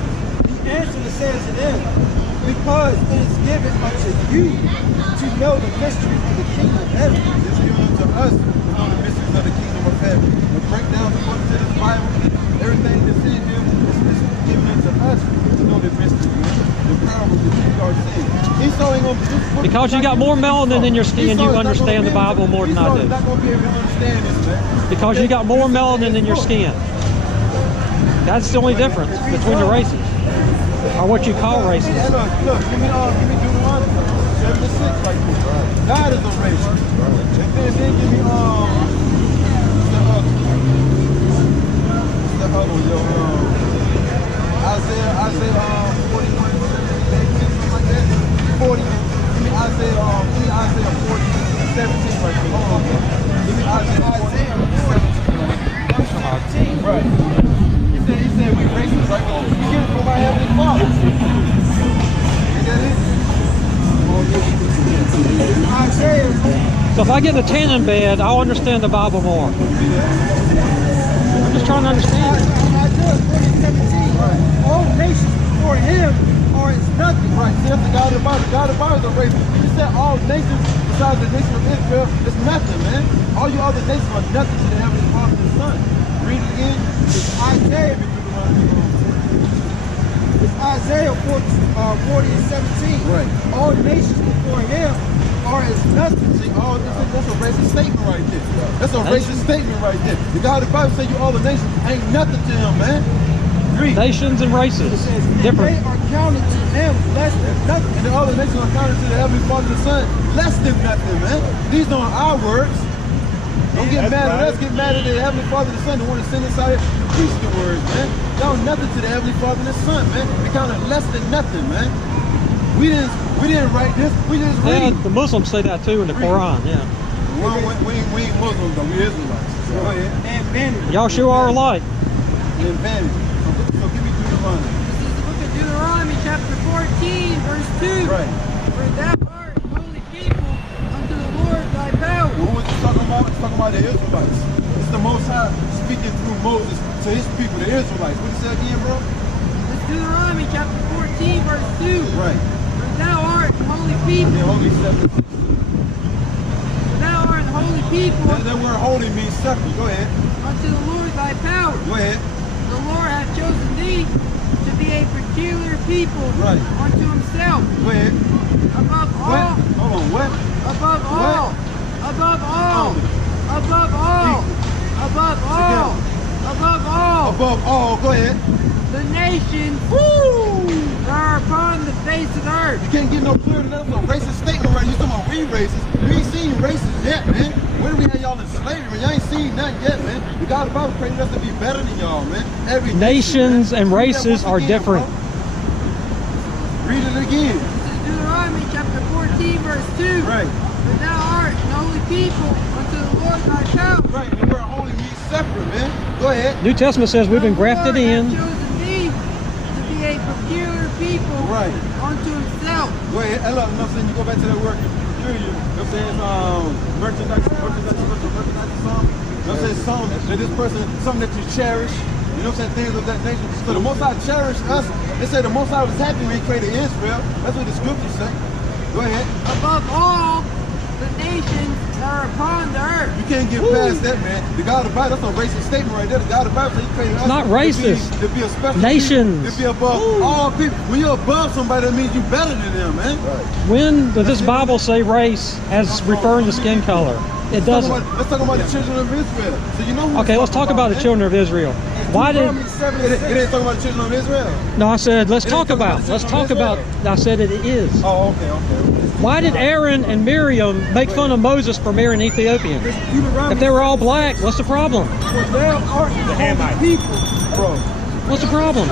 He answered and said to them, because it is given unto you to know the mystery of the kingdom of heaven. It's given unto us to know the mysteries of the kingdom of heaven. The breakdown according to this Bible, everything that's in here is given unto us to know the mystery. The parables that you are saying. Esau ain't gonna do. Because you got more melanin in your skin, you understand the Bible more than I do. Not gonna be able to understand this, man. Because you got more melanin in your skin. That's the only difference between the races, or what you call races. Hey, look, give me Deuteronomy 7:6 right there. God is a race. And then give me the other one, yo. Isaiah 41, something like that. 40. Give me Isaiah 40, 17 right there. Hold on, man. Give me Isaiah 40, 17. Right. He said we racist, right? We get it from our Heavenly Father. So if I get in a tanning bed, I'll understand the Bible more. just trying to understand. Isaiah 40:17. All nations before him are as nothing. Right, see, that's the God of the Bible. God of the Bible is a racist. He said all nations besides the nation of Israel is nothing, man. All you other nations are nothing to the Heavenly Father and Son. Read it again. It's Isaiah. It's Isaiah 40:17. Right. All nations before him are as nothing. See, that's a racist statement right there. That's a racist statement right there. The God of the Bible say you all the nations ain't nothing to him, man. Read. Nations and races. Different. They are counted to him less than nothing. And the other nations are counted to the Heavenly Father and the Son less than nothing, man. These aren't our words. Don't get mad at us, get mad at the Heavenly Father and the Son. They want to send us out here to preach the words, man. Y'all nothing to the Heavenly Father and the Son, man. They counted less than nothing, man. We didn't write this, we just read. The Muslims say that too in the Quran, yeah. We ain't Muslims though, we Israelites. So go ahead. And vanity. Y'all sure are alike. And vanity. So give me Deuteronomy. This is the book of Deuteronomy, chapter 14, verse 2. Right. For thou art holy people unto the Lord thy power. Who was he talking about? He's talking about the Israelites. It's the Most High speaking through Moses to his people, the Israelites. What did he say again, bro? This is Deuteronomy, chapter 14, verse 2. Right. For thou art holy people. Yeah, holy separate. For thou art holy people. That word holy means separate. Go ahead. Unto the Lord thy power. Go ahead. The Lord hath chosen thee to be a peculiar people unto himself. Go ahead. Above all. What? Hold on, what? Above all. Above all. Above all. Above all. Above all. Above all. Go ahead. The nations that are upon the face of the earth. You can't get no clearer than that. That's a racist statement right here. You talking about we racist. We ain't seen racists yet, man. When do we have y'all in slavery? Y'all ain't seen nothing yet, man. The God of the Bible created us to be better than y'all, man. Every Nations nation, and man. races are different. Read it again. This is Deuteronomy chapter 14, verse 2. Right. For thou art an holy people unto the Lord thy power. Right, and we're holy means separate, man. Go ahead. New Testament says we've been grafted in. The Lord hath chosen thee to be a peculiar people unto himself. Go ahead. And look, you know what I'm saying? You go back to that word peculiar. You know what I'm saying? Merchandise, something. You know what I'm saying? Something that this person, something that you cherish. You know what I'm saying? Things of that nature. So the Most High cherished us. They say the Most High was happy when he created Israel. That's what the scriptures say. Go ahead. Above all the nations that are upon the earth. You can't get past that, man. The God of the Bible, that's a racist statement right there. The God of the Bible said he created us. It's not racist. To be a special Nations. people, to be above all people. When you're above somebody, that means you're better than them, man. When does this Bible say race as referring to skin color? It doesn't. Let's talk about the children of Israel. So you know. Okay, let's talk about the children of Israel. Why did? It ain't talking about the children of Israel. No, I said let's talk about. I said it is. Oh, okay. Why did Aaron and Miriam make fun of Moses for marrying Ethiopian? If they were all black, what's the problem? For thou art the holy people, bro. What's the problem?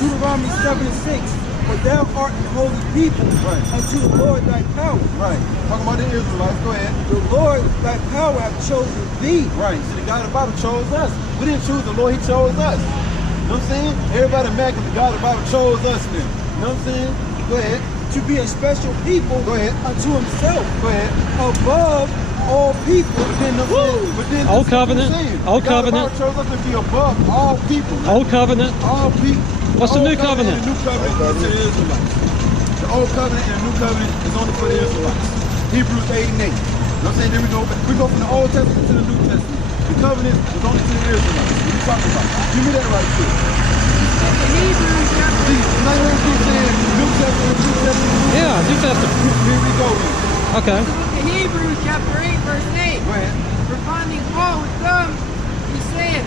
Deuteronomy 7:6. For thou art the holy people unto the Lord thy power. Right. Talking about the Israelites. Go ahead. The Lord thy power hath chosen thee. Right. See, the God of the Bible chose us. We didn't choose the Lord, he chose us. You know what I'm saying? Everybody mad because the God of the Bible chose us now. You know what I'm saying? Go ahead. To be a special people. Go ahead. Unto himself. Go ahead. Above all people. But then Old covenant. Old covenant. God chose us to be above all people. Old covenant. All people. What's the new covenant? The new covenant is to the Israelites. The old covenant and the new covenant is only for the Israelites. Hebrews 8 and 8. You know what I'm saying? Then we go from the Old Testament to the New Testament. The covenant is only to the Israelites. What are you talking about? Give me that right quick. Hebrews chapter. See, like when you saying New Testament, New Testament. Yeah, New Testament. Here we go. Okay. The book of Hebrews chapter 8, verse 8. Go ahead. For finding fault with them, he saith,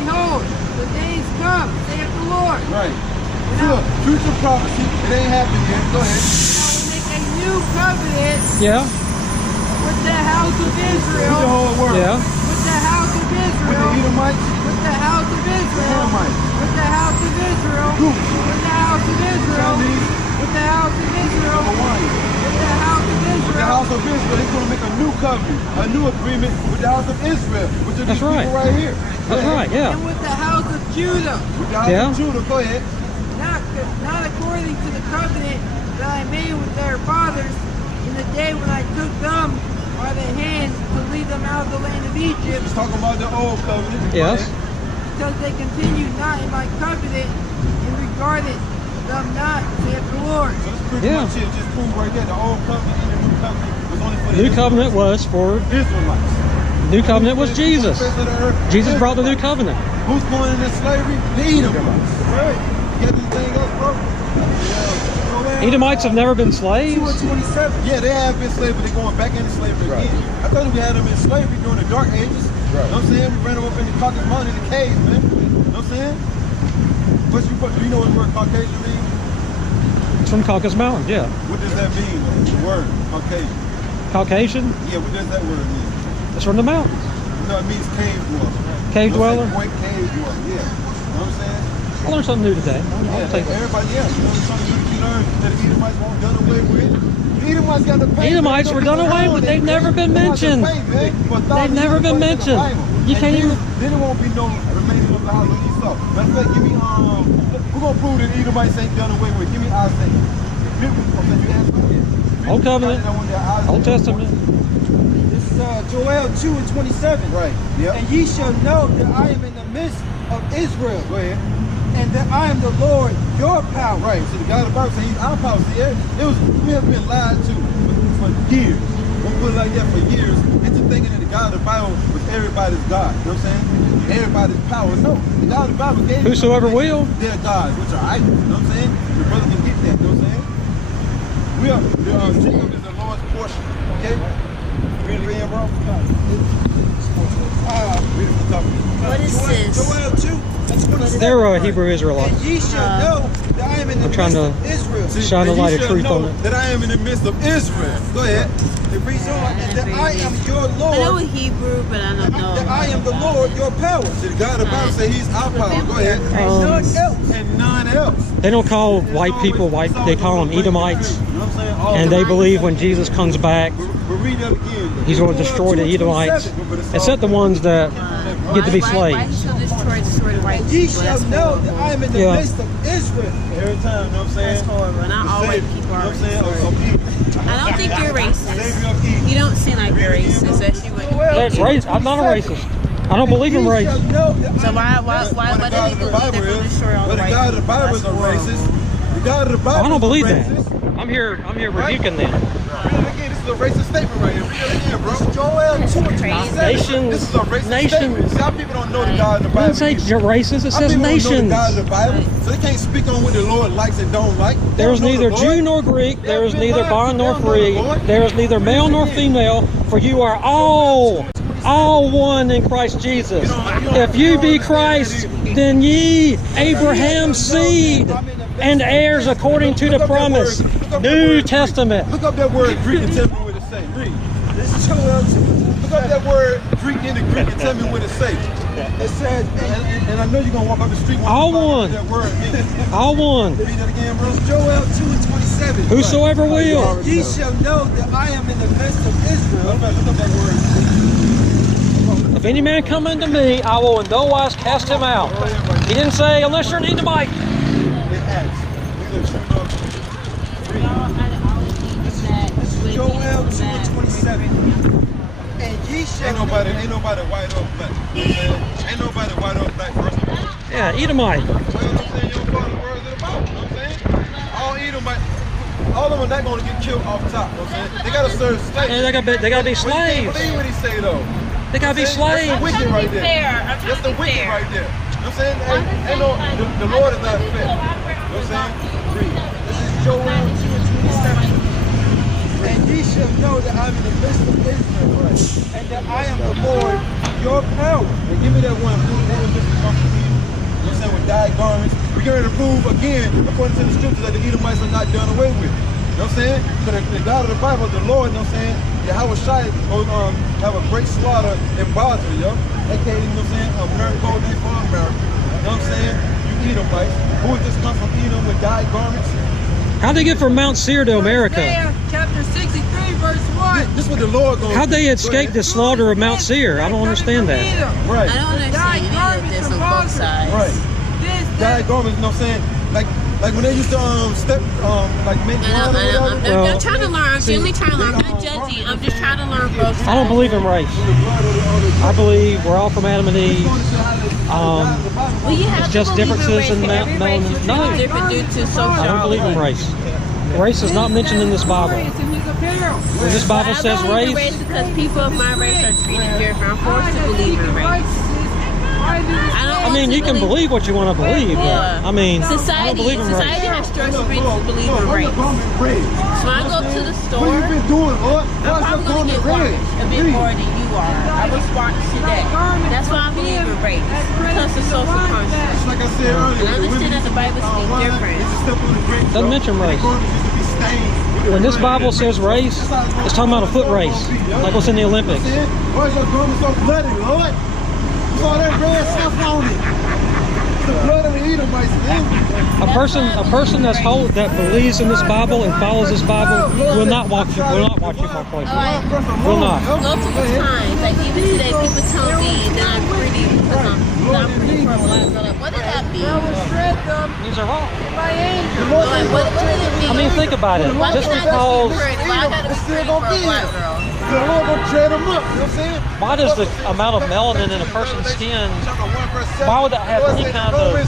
Behold, the days come, saith the Lord. Right. Look, future prophecy. It ain't happened yet. Go ahead. I will make a new covenant. Yeah. With the house of Israel. With the whole world. Yeah. With the house of Israel. With the Edomites. With the house of Israel. With the house of Israel. With the house of Israel. With the house of Israel. With the house of Israel. With the house of Israel, he's going to make a new covenant, a new agreement with the house of Israel, which are these people right here. That's right, yeah. And with the house of Judah. With the house of Judah, go ahead. Not according to the covenant that I made with their fathers in the day when I took them by the hand to lead them out of the land of Egypt. He's talking about the old covenant. Yes. Because they continued not in my covenant and regarded them not, saith the Lord. So it's pretty much it. Just prove right there. The old covenant and the new covenant was only for the New covenant was for Israelites. New covenant was Jesus. Jesus brought the new covenant. Who's going into slavery? The Edomites. Right. You got anything else, bro? Edomites have never been slaves. 2:27. Yeah, they have been slaves, but they're going back into slavery again. I thought we had them in slavery during the Dark Ages. You know what I'm saying? We ran them up in the Caucasus Mountain in the caves, man. You know what I'm saying? Do you know what the word Caucasian means? It's from Caucasus Mountain, yeah. What does that mean, man? The word Caucasian. Caucasian? Yeah, what does that word mean? It's from the mountains. No, it means cave dweller. Cave dweller? White cave dweller, yeah. You know what I'm saying? I learned something new today. I'll take that. Everybody, yeah. You know something new you learned that the Edomites weren't done away with? The Edomites got to pay. Edomites were done away with. They've never been mentioned. They've never been mentioned. You can't even. Then it won't be no remaining of the house of Esau. Matter of fact, give me we're gonna prove that the Edomites ain't done away with. Give me Isaiah. Old covenant. Old Testament. This is Joel 2:27. Right. Yep. And ye shall know that I am in the midst of Israel. Go ahead. And that I am the Lord, your power. Right. See, the God of the Bible says he's our power. See, we have been lied to for years. We'll put it like that for years. Into thinking that the God of the Bible was everybody's God. You know what I'm saying? Everybody's power. No. The God of the Bible gave whosoever will. Their gods, which are idols. You know what I'm saying? The brother can get that. You know what I'm saying? We are, Jacob is the Lord's portion. Okay? Really, bro? What is this? Joel 2. They're Hebrew Israelites. And ye shall know that I am in the I'm trying midst to of Israel. shine a light of truth on it. That I am in the midst of Israel. Go ahead. It reads on, and that I am your Lord. I know Hebrew, but I don't know. That I am the Lord, your power. See, the God of the Bible says he's our power. Go ahead. And none else. And none else. They don't call white people white. They call them Edomites. You know what I'm saying? And they believe when Jesus comes back, But read that again. he's going to destroy the Edomites, except the ones that get to be Why slaves. shall destroy the white Ye people? shall That's know that I am in the Yeah. midst of Israel. Every time, you know what I'm saying? That's horrible. Not all white people are racist. I don't think you're racist. You don't seem like you're racist, especially when That's racist. I'm not a racist. I don't believe in race. So why do people destroy all the But the white God of the people? Bible is a racist. The God of the Bible I don't believe is a that. racist. I'm here rebuking them. Read it again. This is a racist statement right here. Read it again, bro. Joel 2:27. Nations. This is a racist Nations. statement. See how people don't know the God of the It Bible. doesn't say racist. It How says people don't know the nations. God of the Bible, so they can't speak on what the Lord likes and don't like. They There is don't know neither the Lord. Jew nor Greek. There is They've neither been bond nor lied to. They free. don't know the Lord. There is neither male nor female. For you are all one in Christ Jesus. If you be Christ, then ye Abraham's seed and heirs according to the promise. New Testament. Look up that word Greek and tell me what it say. Read. This is Joel 2. Look up that word Greek in the Greek and tell me what it say. It says, And I know you're gonna walk up the street. All one. That word means. All one. Read that again, bro. Joel 2:27. Whosoever will. Ye shall know that I am in the midst of Israel. Look up that word. If any man come unto me, I will in no wise cast him out. He didn't say unless you're an Edomite. It acts. This is Joel 2:27. And ye shall Ain't nobody white or black. Ain't nobody white or black, first of all. Yeah, Edomite. You know what I'm saying? You don't follow the words of the Bible. You know what I'm saying? All Edomite, all of them are not going to get killed off top. You know what I'm saying? They got to serve slaves. And they gotta be But you can't slaves. believe what he say though. They gotta be That's slaves. the wicked right there. That's the wicked right there. You know what I'm saying? Ain't no, the Lord is not fair. You know what I'm saying? Read. This is Joel 2:27. And ye shall know that I am in the midst of Israel, and that I am the Lord, your power. And give me that one. Who is this from the Edom? You know what I'm saying? With dyed garments. We're going to prove again, according to the scriptures, that the Edomites are not done away with. You know what I'm saying? So the God of the Bible, the Lord, you know what I'm saying? Yahweh Shai will have a great slaughter in Basra, yo. AKA, you know what I'm saying? American cold day for America. You know what I'm saying? You Edomites. Who would just come from Edom with dyed garments? How'd they get from Mount Seir to America? Isaiah chapter 63, verse 1. This is what the Lord goes. How'd they escape the slaughter of Mount Seir? I don't understand that. Right. I don't understand any of this on both sides. Right. Dyed garments, you know what I'm saying? Like when they used to make wine or whatever. I'm trying to learn. I'm genuinely trying to learn. I'm not judging. I'm just trying to learn both sides. I don't believe in race. I believe we're all from Adam and Eve. Well, you have it's just to believe differences in every race is no. different due to social. I don't believe in race. Race is not mentioned in this Bible. When this Bible says race, because people of my race are treated different. I'm forced to believe in race. I mean, you can believe what you want to believe. Yeah. I mean, society, I don't believe in race. society has structured me to believe in race. So when I go to the store, I'm probably going to get washed a bit more than you are. I was washed today. That's why I believe in race. Because of social construct. Like I said earlier, And I understand that the Bible speaks different. Doesn't mention race. When this Bible says race, it's talking about a foot race, like what's in the Olympics. Why is your garment so bloody, Lord? It's all that red stuff on it. The blood of the Edomites, man. A person that believes in this Bible and follows this Bible will not watch you for places. Will not. Multiple times, like even today, people tell me that I'm pretty because I'm pretty for a black girl. Like, what did that mean? These are wrong. Like, what did it mean? I mean, think about it. Why Just can I because. just be pretty? Why I gotta be pretty for a black girl? The Lord gonna tread them up, you know what I'm saying? Why does the amount of melanin in a person's skin, why would that have any kind of,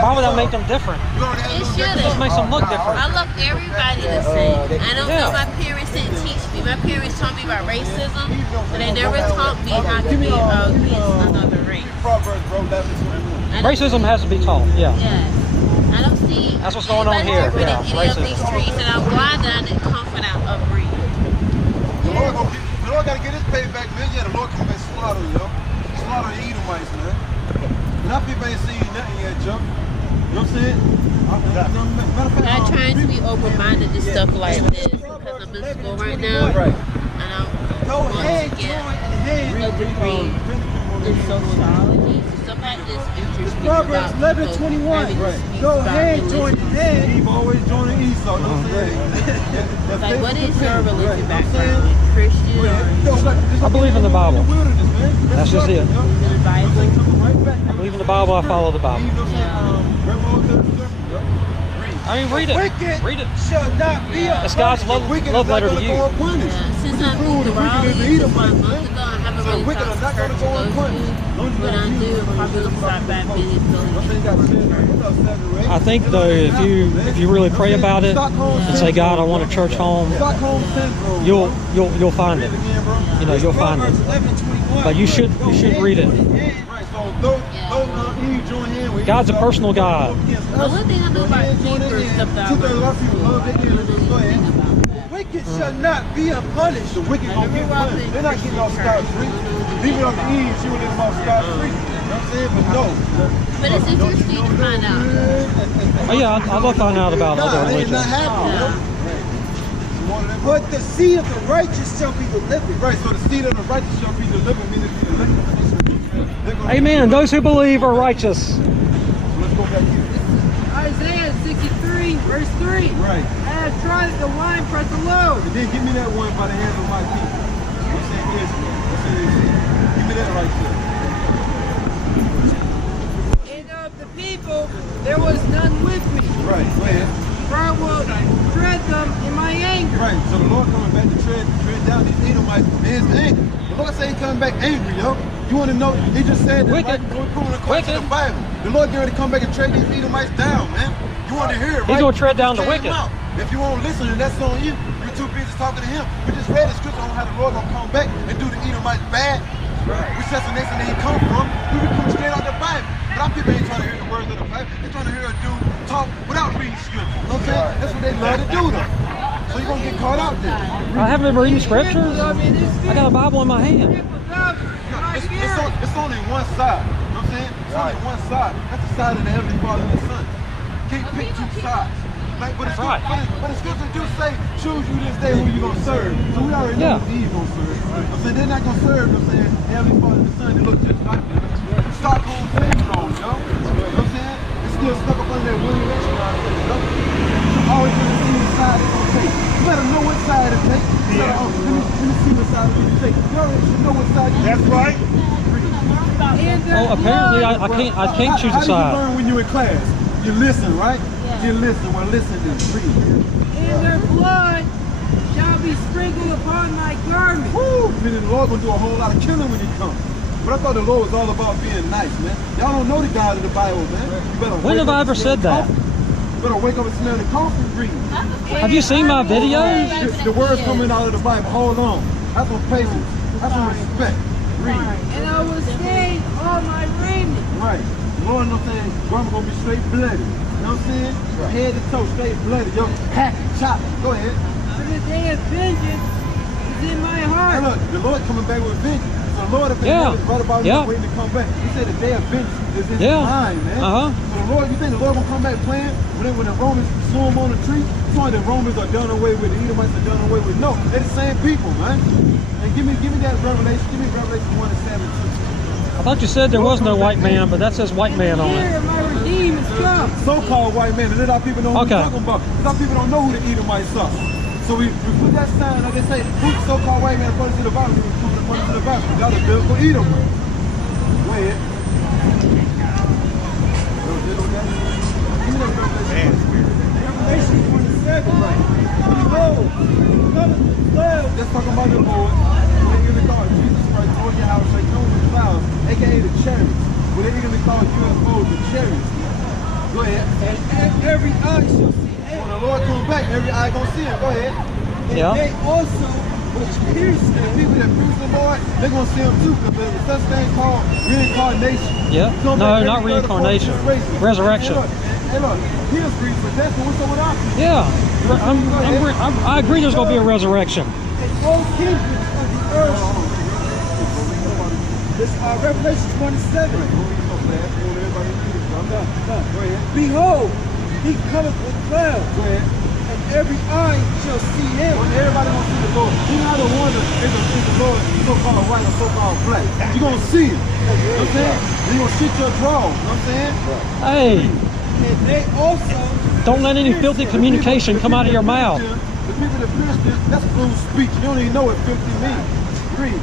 why would that make them different? It shouldn't. It just makes them look different. I look everybody the same. I don't know, my parents didn't teach me. My parents taught me about racism, but they never taught me how to be against another race. Racism has to be taught, yeah. Yes. I don't see that's what's going on here. Yeah, any of these trees, and I'm glad that I didn't come from that upbringing. The Lord gotta get his payback, man. Yeah, the Lord come back slaughter, yo. Slaughter the Edomites, man. And our people ain't seen nothing yet, Joe. You know what I'm saying? I'm not trying to be open-minded to stuff like this because I'm in school right now, and I want to get a degree in sociology. So stuff like this interests me. Proverbs 11:21. Go ahead, join the head. Eve always joining Esau. Like, what is your religion background? Christian or? I believe in the Bible. That's just it. In the Bible? I believe in the Bible. I follow the Bible. I mean, read it. Read it. It's God's love letter to you. Since I moved to Raleigh just 1 month ago, I haven't really found a church to go to. But I do probably look start back visiting. I think though, if you really pray about it and say, God, I want a church home, you'll find it. You know, you'll find it. But you should read it. God's a personal God. The one thing I know about Hebrew stuff that Wicked shall not be unpunished. The wicked gonna get punished. They're not getting off scot-free. Even on Eve, she would let them off scot-free. You know what I'm saying? But no. But it's interesting to find out. Oh yeah, I'd love to find out about other religions. But the seed of the righteous shall be delivered. Right, so the seed of the righteous shall be delivered, meaning be delivered. Amen. Those who believe are righteous. Let's go back here. Isaiah 63, verse 3. Right. I have tried the wine press alone. And then give me that one by the hands of my people. I'm saying Israel. I'm saying Israel. Give me that right there. And of the people, there was none with me. Right, go ahead. For I will tread them in my anger. Right, so the Lord coming back to tread down these Edomites in his anger. The Lord said he coming back angry, yo. You want to know, he just said that right, according to the Bible. The Lord getting ready to come back and tread these Edomites down, man. You want to hear it, right? He's going to tread down the wicked. If you won't listen, then that's on you. You're too busy talking to him. We just read the scripture on how the Lord going to come back and do the Edomites bad. Right. We said the nation that he come from. We would come straight out the Bible. But our people ain't trying to hear the words of the Bible. They're trying to hear a dude talk without reading scripture. You know what I'm saying? That's what they love to do, though. So you're going to get caught out there. I haven't been reading scriptures. I got a Bible in my hand. It's only one side. You know what I'm saying? It's only one side. That's the side of the Heavenly Father and the Son. Can't pick two sides. Like, but the scriptures do say, choose you this day who you're going to serve. So we already know who he's going to serve. I'm saying they're not going to serve, I'm saying, the Heavenly Father and the Son, they look just like them. Stockholm syndrome, yo. You know what I'm saying? It's still stuck up under that William H. You always going to see what side it's going to take. You better know what side it takes. You better, let me see what side it takes. You already should know what side you take. That's right. Oh, apparently I I can't choose a How do you side. learn when you're in class? You listen, right? You listen. Well, listen and read. And their blood shall be sprinkled upon my garment. Woo! Meaning the Lord gonna do a whole lot of killing when He comes. But I thought the Lord was all about being nice, man. Y'all don't know the God of the Bible, man. You better. When have I ever said that? You better wake up and smell the coffee green. Have you seen my videos? The words coming out of the Bible. Hold on. Have some patience. Have some respect. Read. And I will stain all my raiment. Right. Lord, no saying, garment gonna be straight bloody. You know what I'm saying? From head to toe, straight bloody. Yo, hack, chop. Go ahead. For the day of vengeance is in my heart. Hey, look, the Lord coming back with vengeance. So the Lord, if they is right about you waiting to come back. He said the day of vengeance is in his mind, man. So the Lord, you think the Lord gonna come back playing? When the Romans slew him on the tree, it's only the Romans are done away with, the Edomites are done away with. No, they're the same people, man. And give me that revelation. Give me Revelation 1:7. I thought you said there was no white man, but that says white man on it. My redeemer is come. So-called white man, and let our people know who we're talking about. Because our people don't know who the Edomites are. So we put that sign, like they say, who's the so-called white man according to the Bible? We put it according to the Bible. Y'all the biblical Edomites. Go ahead. Give me that Revelation 27, right? Let's talk about the Lord. When they're going to call Jesus Christ, Lord Yahweh, say, come with clouds, aka the chariots. When they're going to call UFOs, the chariots. Go ahead. And every eye shall see him. When the Lord comes back, every eye gonna see him. Go ahead. And they also which pierce him. The people that pierce the Lord, they're gonna see him too, because there's such thing called reincarnation. Yeah. No, not reincarnation. Resurrection. Hey look, he agrees with that, so what's up with our people? Yeah. I agree there's gonna be a resurrection. And all kingdoms of the earth. This Revelation 27. Behold, he cometh with clouds. And every eye shall see him. When everybody gonna see the Lord. You're not the one that is the Lord, so-called white or so-called black. You're gonna see him. You know what I'm saying? You're gonna shoot your draw. You know what I'm saying? Hey. And they also don't let any filthy communication come out of your mouth. The people that pierce them, that's fool speech. You don't even know what filthy means. Read.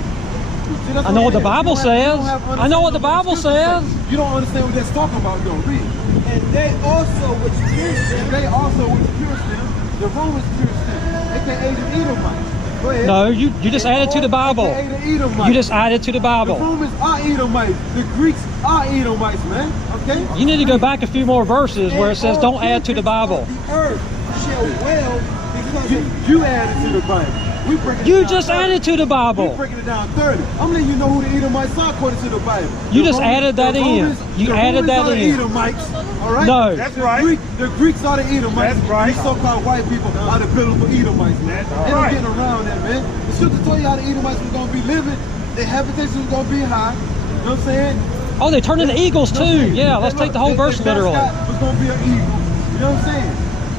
See, I know what the Bible says. I know what the Bible says. You don't understand what that's talking about, though. Read. And they also which pierced them. They also which pierced them. The Romans pierced them. AKA the Edomites. Go ahead. No, you just added to the Bible. You just added to the Bible. The Romans are Edomites. The Greeks are Edomites, man. Okay? You need to go back a few more verses where it says don't add to the Bible. The earth shall well because you added to the Bible. You just added to the Bible. We're breaking it down 30. I'm letting you know who the Edomites are according to the Bible. You just added that in. You added that in. The Edomites, all right? No. That's right. The Greeks are the Edomites. That's right. These so-called white people are the biblical Edomites, man. They're not getting around that, man. The scripture told you how the Edomites was going to be living. Their habitation was going to be high. You know what I'm saying? Oh, they turned into eagles too. Yeah, let's take the whole verse literally. Was going to be an eagle. You know what I'm saying?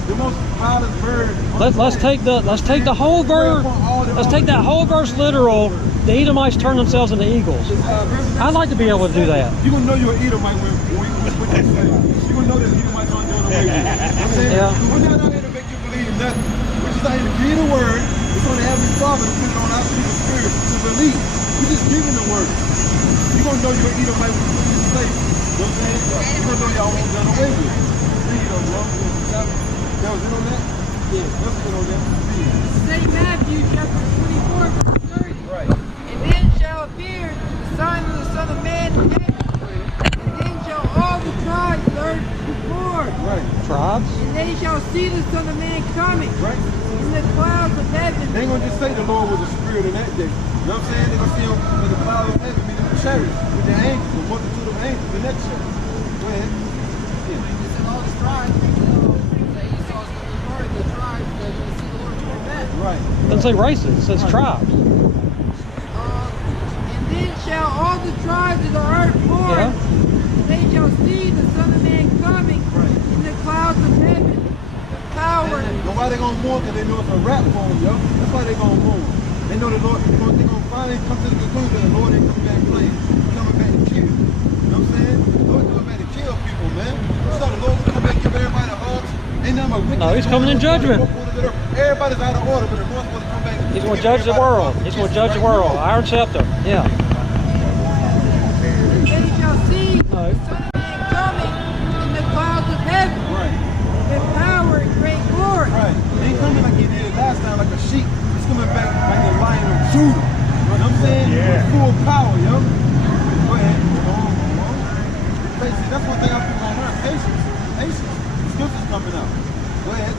The most wildest bird. Let's take the whole verse. Let's take that whole verse literal. The Edomites turn themselves into eagles. I'd like to be able to do that. You're gonna know you're an Edomite when you put that slave. You're gonna know that the Edomites aren't doing away with it. I'm saying, we're not out here to make you believe nothing. We're just out here to give you the word. It's on the Heavenly Father to put it on our people's spirit to believe. We're just giving the word. You're gonna know you're an Edomite when you put this slave. You know what I'm saying? You're gonna know y'all won't done away with it. Read it, bro. That was it on that? Yeah, that's it on that. St. Matthew chapter 24, verse 30. Right. And then shall appear the sign of the Son of Man in heaven. And then shall all the tribes of the earth record. Right. Tribes? And they shall see the Son of Man coming. Right. In the clouds of heaven. They ain't gonna just say the Lord was a spirit in that day. You know what I'm saying? They're gonna see him in the clouds of heaven, meaning the chariots, with the angels, the multitude of angels in that chariot. Go ahead. It's in all the tribes. Right. It doesn't say races, it says tribes. And then shall all the tribes of the earth mourn. Yeah. And they shall see the Son of Man coming in the clouds of heaven. Power. And why they gonna mourn? Because they know it's a rap poem, yo. That's why they gonna mourn. They know the Lord. They're gonna finally come to the conclusion that the Lord ain't coming back playing. He's coming back to kill. You know what I'm saying? The Lord's coming back to kill people, man. So the Lord's coming back to give everybody hugs. No, he's coming in judgment. Everybody's out of order, but the Lord's supposed to come back. He's going to judge the world. He's going to judge the world. Iron scepter. Yeah. They shall see the Son patience. Patience. The scripture's coming out. Go ahead.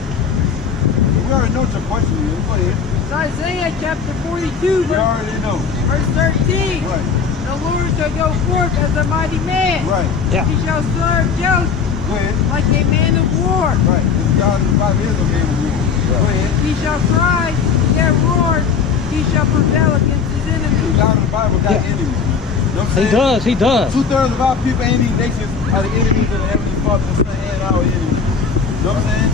We already know what your question is. Go ahead. It's Isaiah chapter 42, We already know. verse 13. Right. The Lord shall go forth as a mighty man. Right. Yeah. He shall serve Joseph Go ahead. like a man of war. Right. This God in the Bible is a man of war. Go ahead. He shall cry, yet roar. He shall prevail against his enemies. God in the Bible got enemies. You know what I'm He saying? does. He does. 2/3 of our people and these nations are the enemies of the Heavenly Father and Son and our enemies. You know what I'm saying?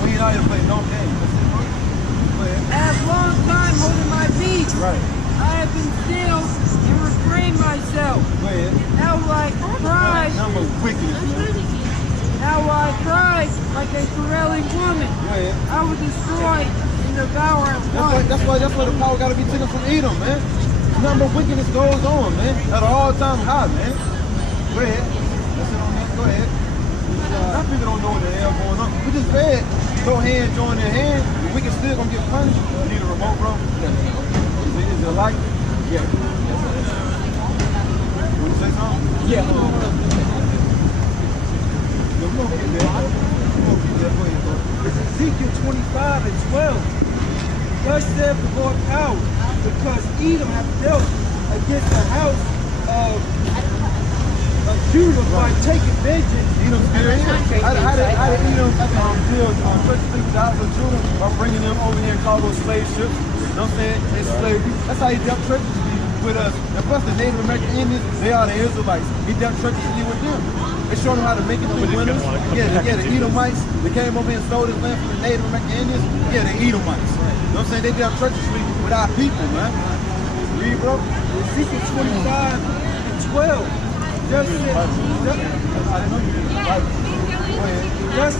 We ain't out here playing no games. That's it, bro. Go ahead. I have long time holding my peace. Right. I have been still and refrained myself. Go ahead. Now will I cry. Number wickedness, man. Now will I cry like a prevailing woman. Go ahead. I will destroy and devour at once. That's why the power got to be taken from Edom, man. Number wickedness goes on, man. At an all-time high, man. Go ahead. That's it on that. Go ahead. Some people don't know what the hell going on. We just read, throw hand, join their hand. The wicked still gonna get punished. You need a remote, bro? Yeah. Is it like? Yeah. Want to say something? Yeah. We're gonna get there. Go ahead, bro. It's Ezekiel 25 and 12. Thus saith the Lord power, because Edom hath dealt against the house of Judah by taking vengeance. Edom still here. How did Edom build church people the house of Judah by bringing them over here and call those slave ships? You know what I'm saying? They slavery. That's how he dealt treacherously with us. And plus the Native American Indians, they are the Israelites. He dealt treacherously with them. They showed them how to make it through winners. Yeah, the Edomites, they came over here and stole this land from the Native American Indians. Yeah, the Edomites. You know what I'm saying? They dealt treacherously with our people, man. Read, bro. Ezekiel 25 and 12. Thus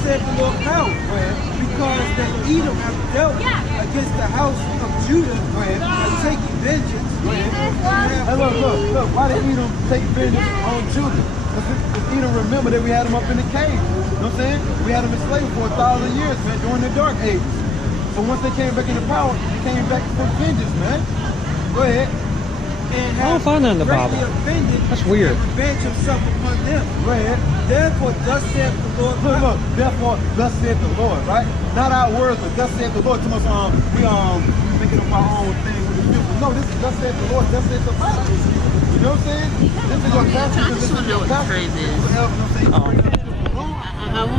saith the Lord power, because that Edom hath dealt against the house of Judah and taking vengeance. Hey, look. Why did Edom take vengeance on Judah? Because Edom, remember that we had them up in the cave. You know what I'm saying? We had them enslaved for 1,000 years, man, during the dark ages. So once they came back into power, they came back for vengeance, man. Go ahead. I don't find that in the Bible. That's weird. Revenge himself upon them. Go ahead. Therefore, thus saith the Lord. Look. Therefore, thus saith the Lord, right? Not our words, but thus saith the Lord. To us, we making up our own thing with the people. No, this is thus saith the Lord. Thus saith the Bible. You know what I'm saying? This is your pastor. I just want to know what the time is.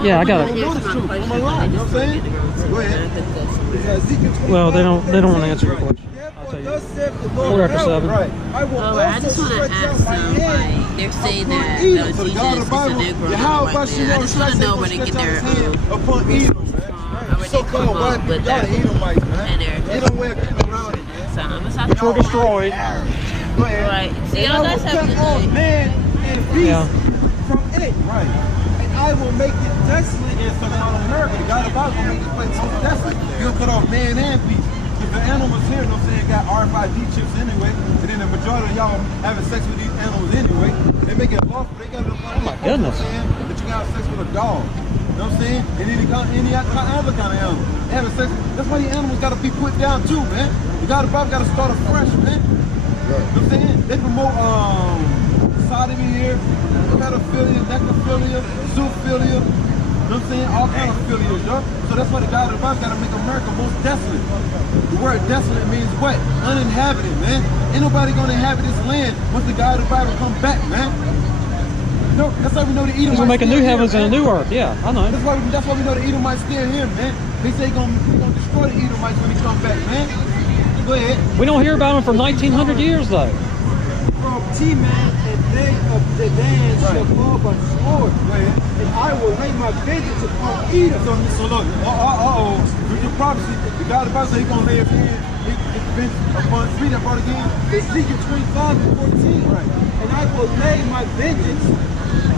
Yeah, I got it. You know what I'm saying? Go ahead. Well, they don't want to answer your question. I'll tell you. 4:07. Right. I just want to ask them, like, they're saying that Jesus is a Negro. I just want to know where they get their upon Edom, man. So-called white people, y'all the Edomites, man. They don't wear around it, man. Which were destroyed. Right. See, all that's happening today. Man and beast from it. Right. And I will make it desolate. Yeah, so now America, the God of Bible will make this place so desolate. You're gonna put off man and beast. If the animals here, you know what I'm saying, got RFID chips anyway, and then the majority of y'all having sex with these animals anyway, they make it lawful. They got to Oh my goodness. that you got sex with a dog. You know what I'm saying? And any other kind of animal. They having sex. That's why these animals got to be put down too, man. The God of Bible got to start afresh, man. You know what I'm saying? They promote sodomy here, pedophilia, necrophilia, zoophilia. You know what I'm saying? All kind of affiliates, yo. So that's why the God of the Bible got to make America most desolate. The word desolate means what? Uninhabited, man. Ain't nobody gonna inhabit this land once the God of the Bible come back, man. No, that's why we know the Edomites. We'll make a new heavens and a new earth. Yeah, I know. That's why we know the Edomites still here, man. They say gonna destroy the Edomites when they come back, man. Go ahead. We don't hear about them for 1,900 years, though. From T-Man and they of the land shall fall by sword, and I will lay my vengeance upon Edom. So look, with your prophecy, the God of the Bible said he's gonna lay his hand, his vengeance upon. Read that part again. Ezekiel 25 and 14. Right. And I will lay my vengeance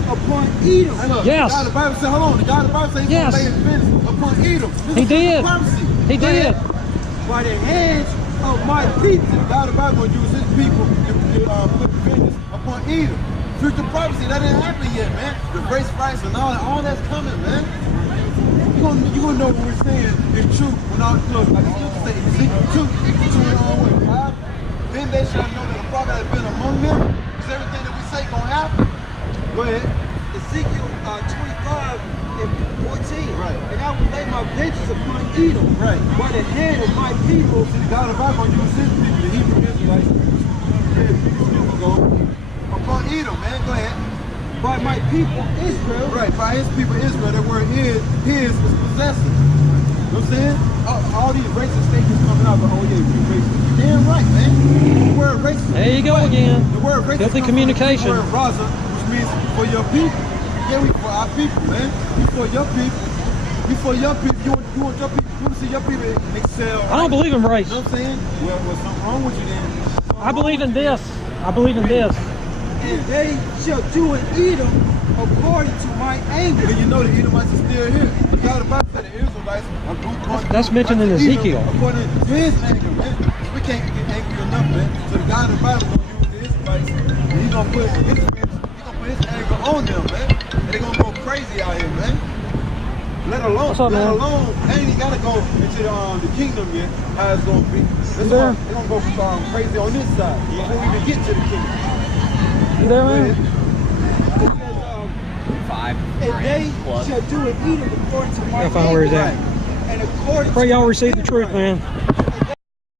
upon Edom. Hey, look, yes. The God of the Bible said, hold on. The God of the Bible said he's gonna lay his vengeance upon Edom. He did. He did. By the hands of my people. The God of the Bible gonna use his people to put vengeance upon Edom. Future prophecy, that didn't happen yet, man. The race rights and all that's coming, man. You gonna know what we're saying is true when all look, like the scripture say, Ezekiel 2:5. Then they shall know that the prophet has been among them. Is everything that we say gonna happen? Go ahead. Ezekiel 25 and 14. Right. And I will lay my vengeance upon Edom. Right. By the hand of my people. See, God is not going to use his people, the Hebrew Israelites. Upon Edom, man. Go ahead. By my people Israel. Right. By his people Israel. That word his is possessive. You know what I'm saying? All these racist statements coming out, but oh yeah, we racist. Damn right, man. The word racist. There you go again. The word racist. Filthy communication. The word raza, which means for your people. Yeah, we for our people, man. We for your people. We for your people. You want your people. You want to see your people excel. I don't believe in race. You know what I'm saying? Well, what's something wrong with you then? I believe in this. I believe in this. And they shall do in Edom according to my anger. And you know the Edomites are still here. You got to buy the Israelites. That's mentioned in Ezekiel. According to his anger, man. We can't get angry enough, man. So the God in the Bible is going to use the Israelites. And he's going to put his anger on them, man. And they're going to go crazy out here, man. Let alone, they ain't got to go into the kingdom yet, how it's going to be. They're going to go crazy on this side before we even get to the kingdom. You there, man? And they shall do in Edom according to my Gotta find where he's at. And according Pray to y'all receive the truth, man.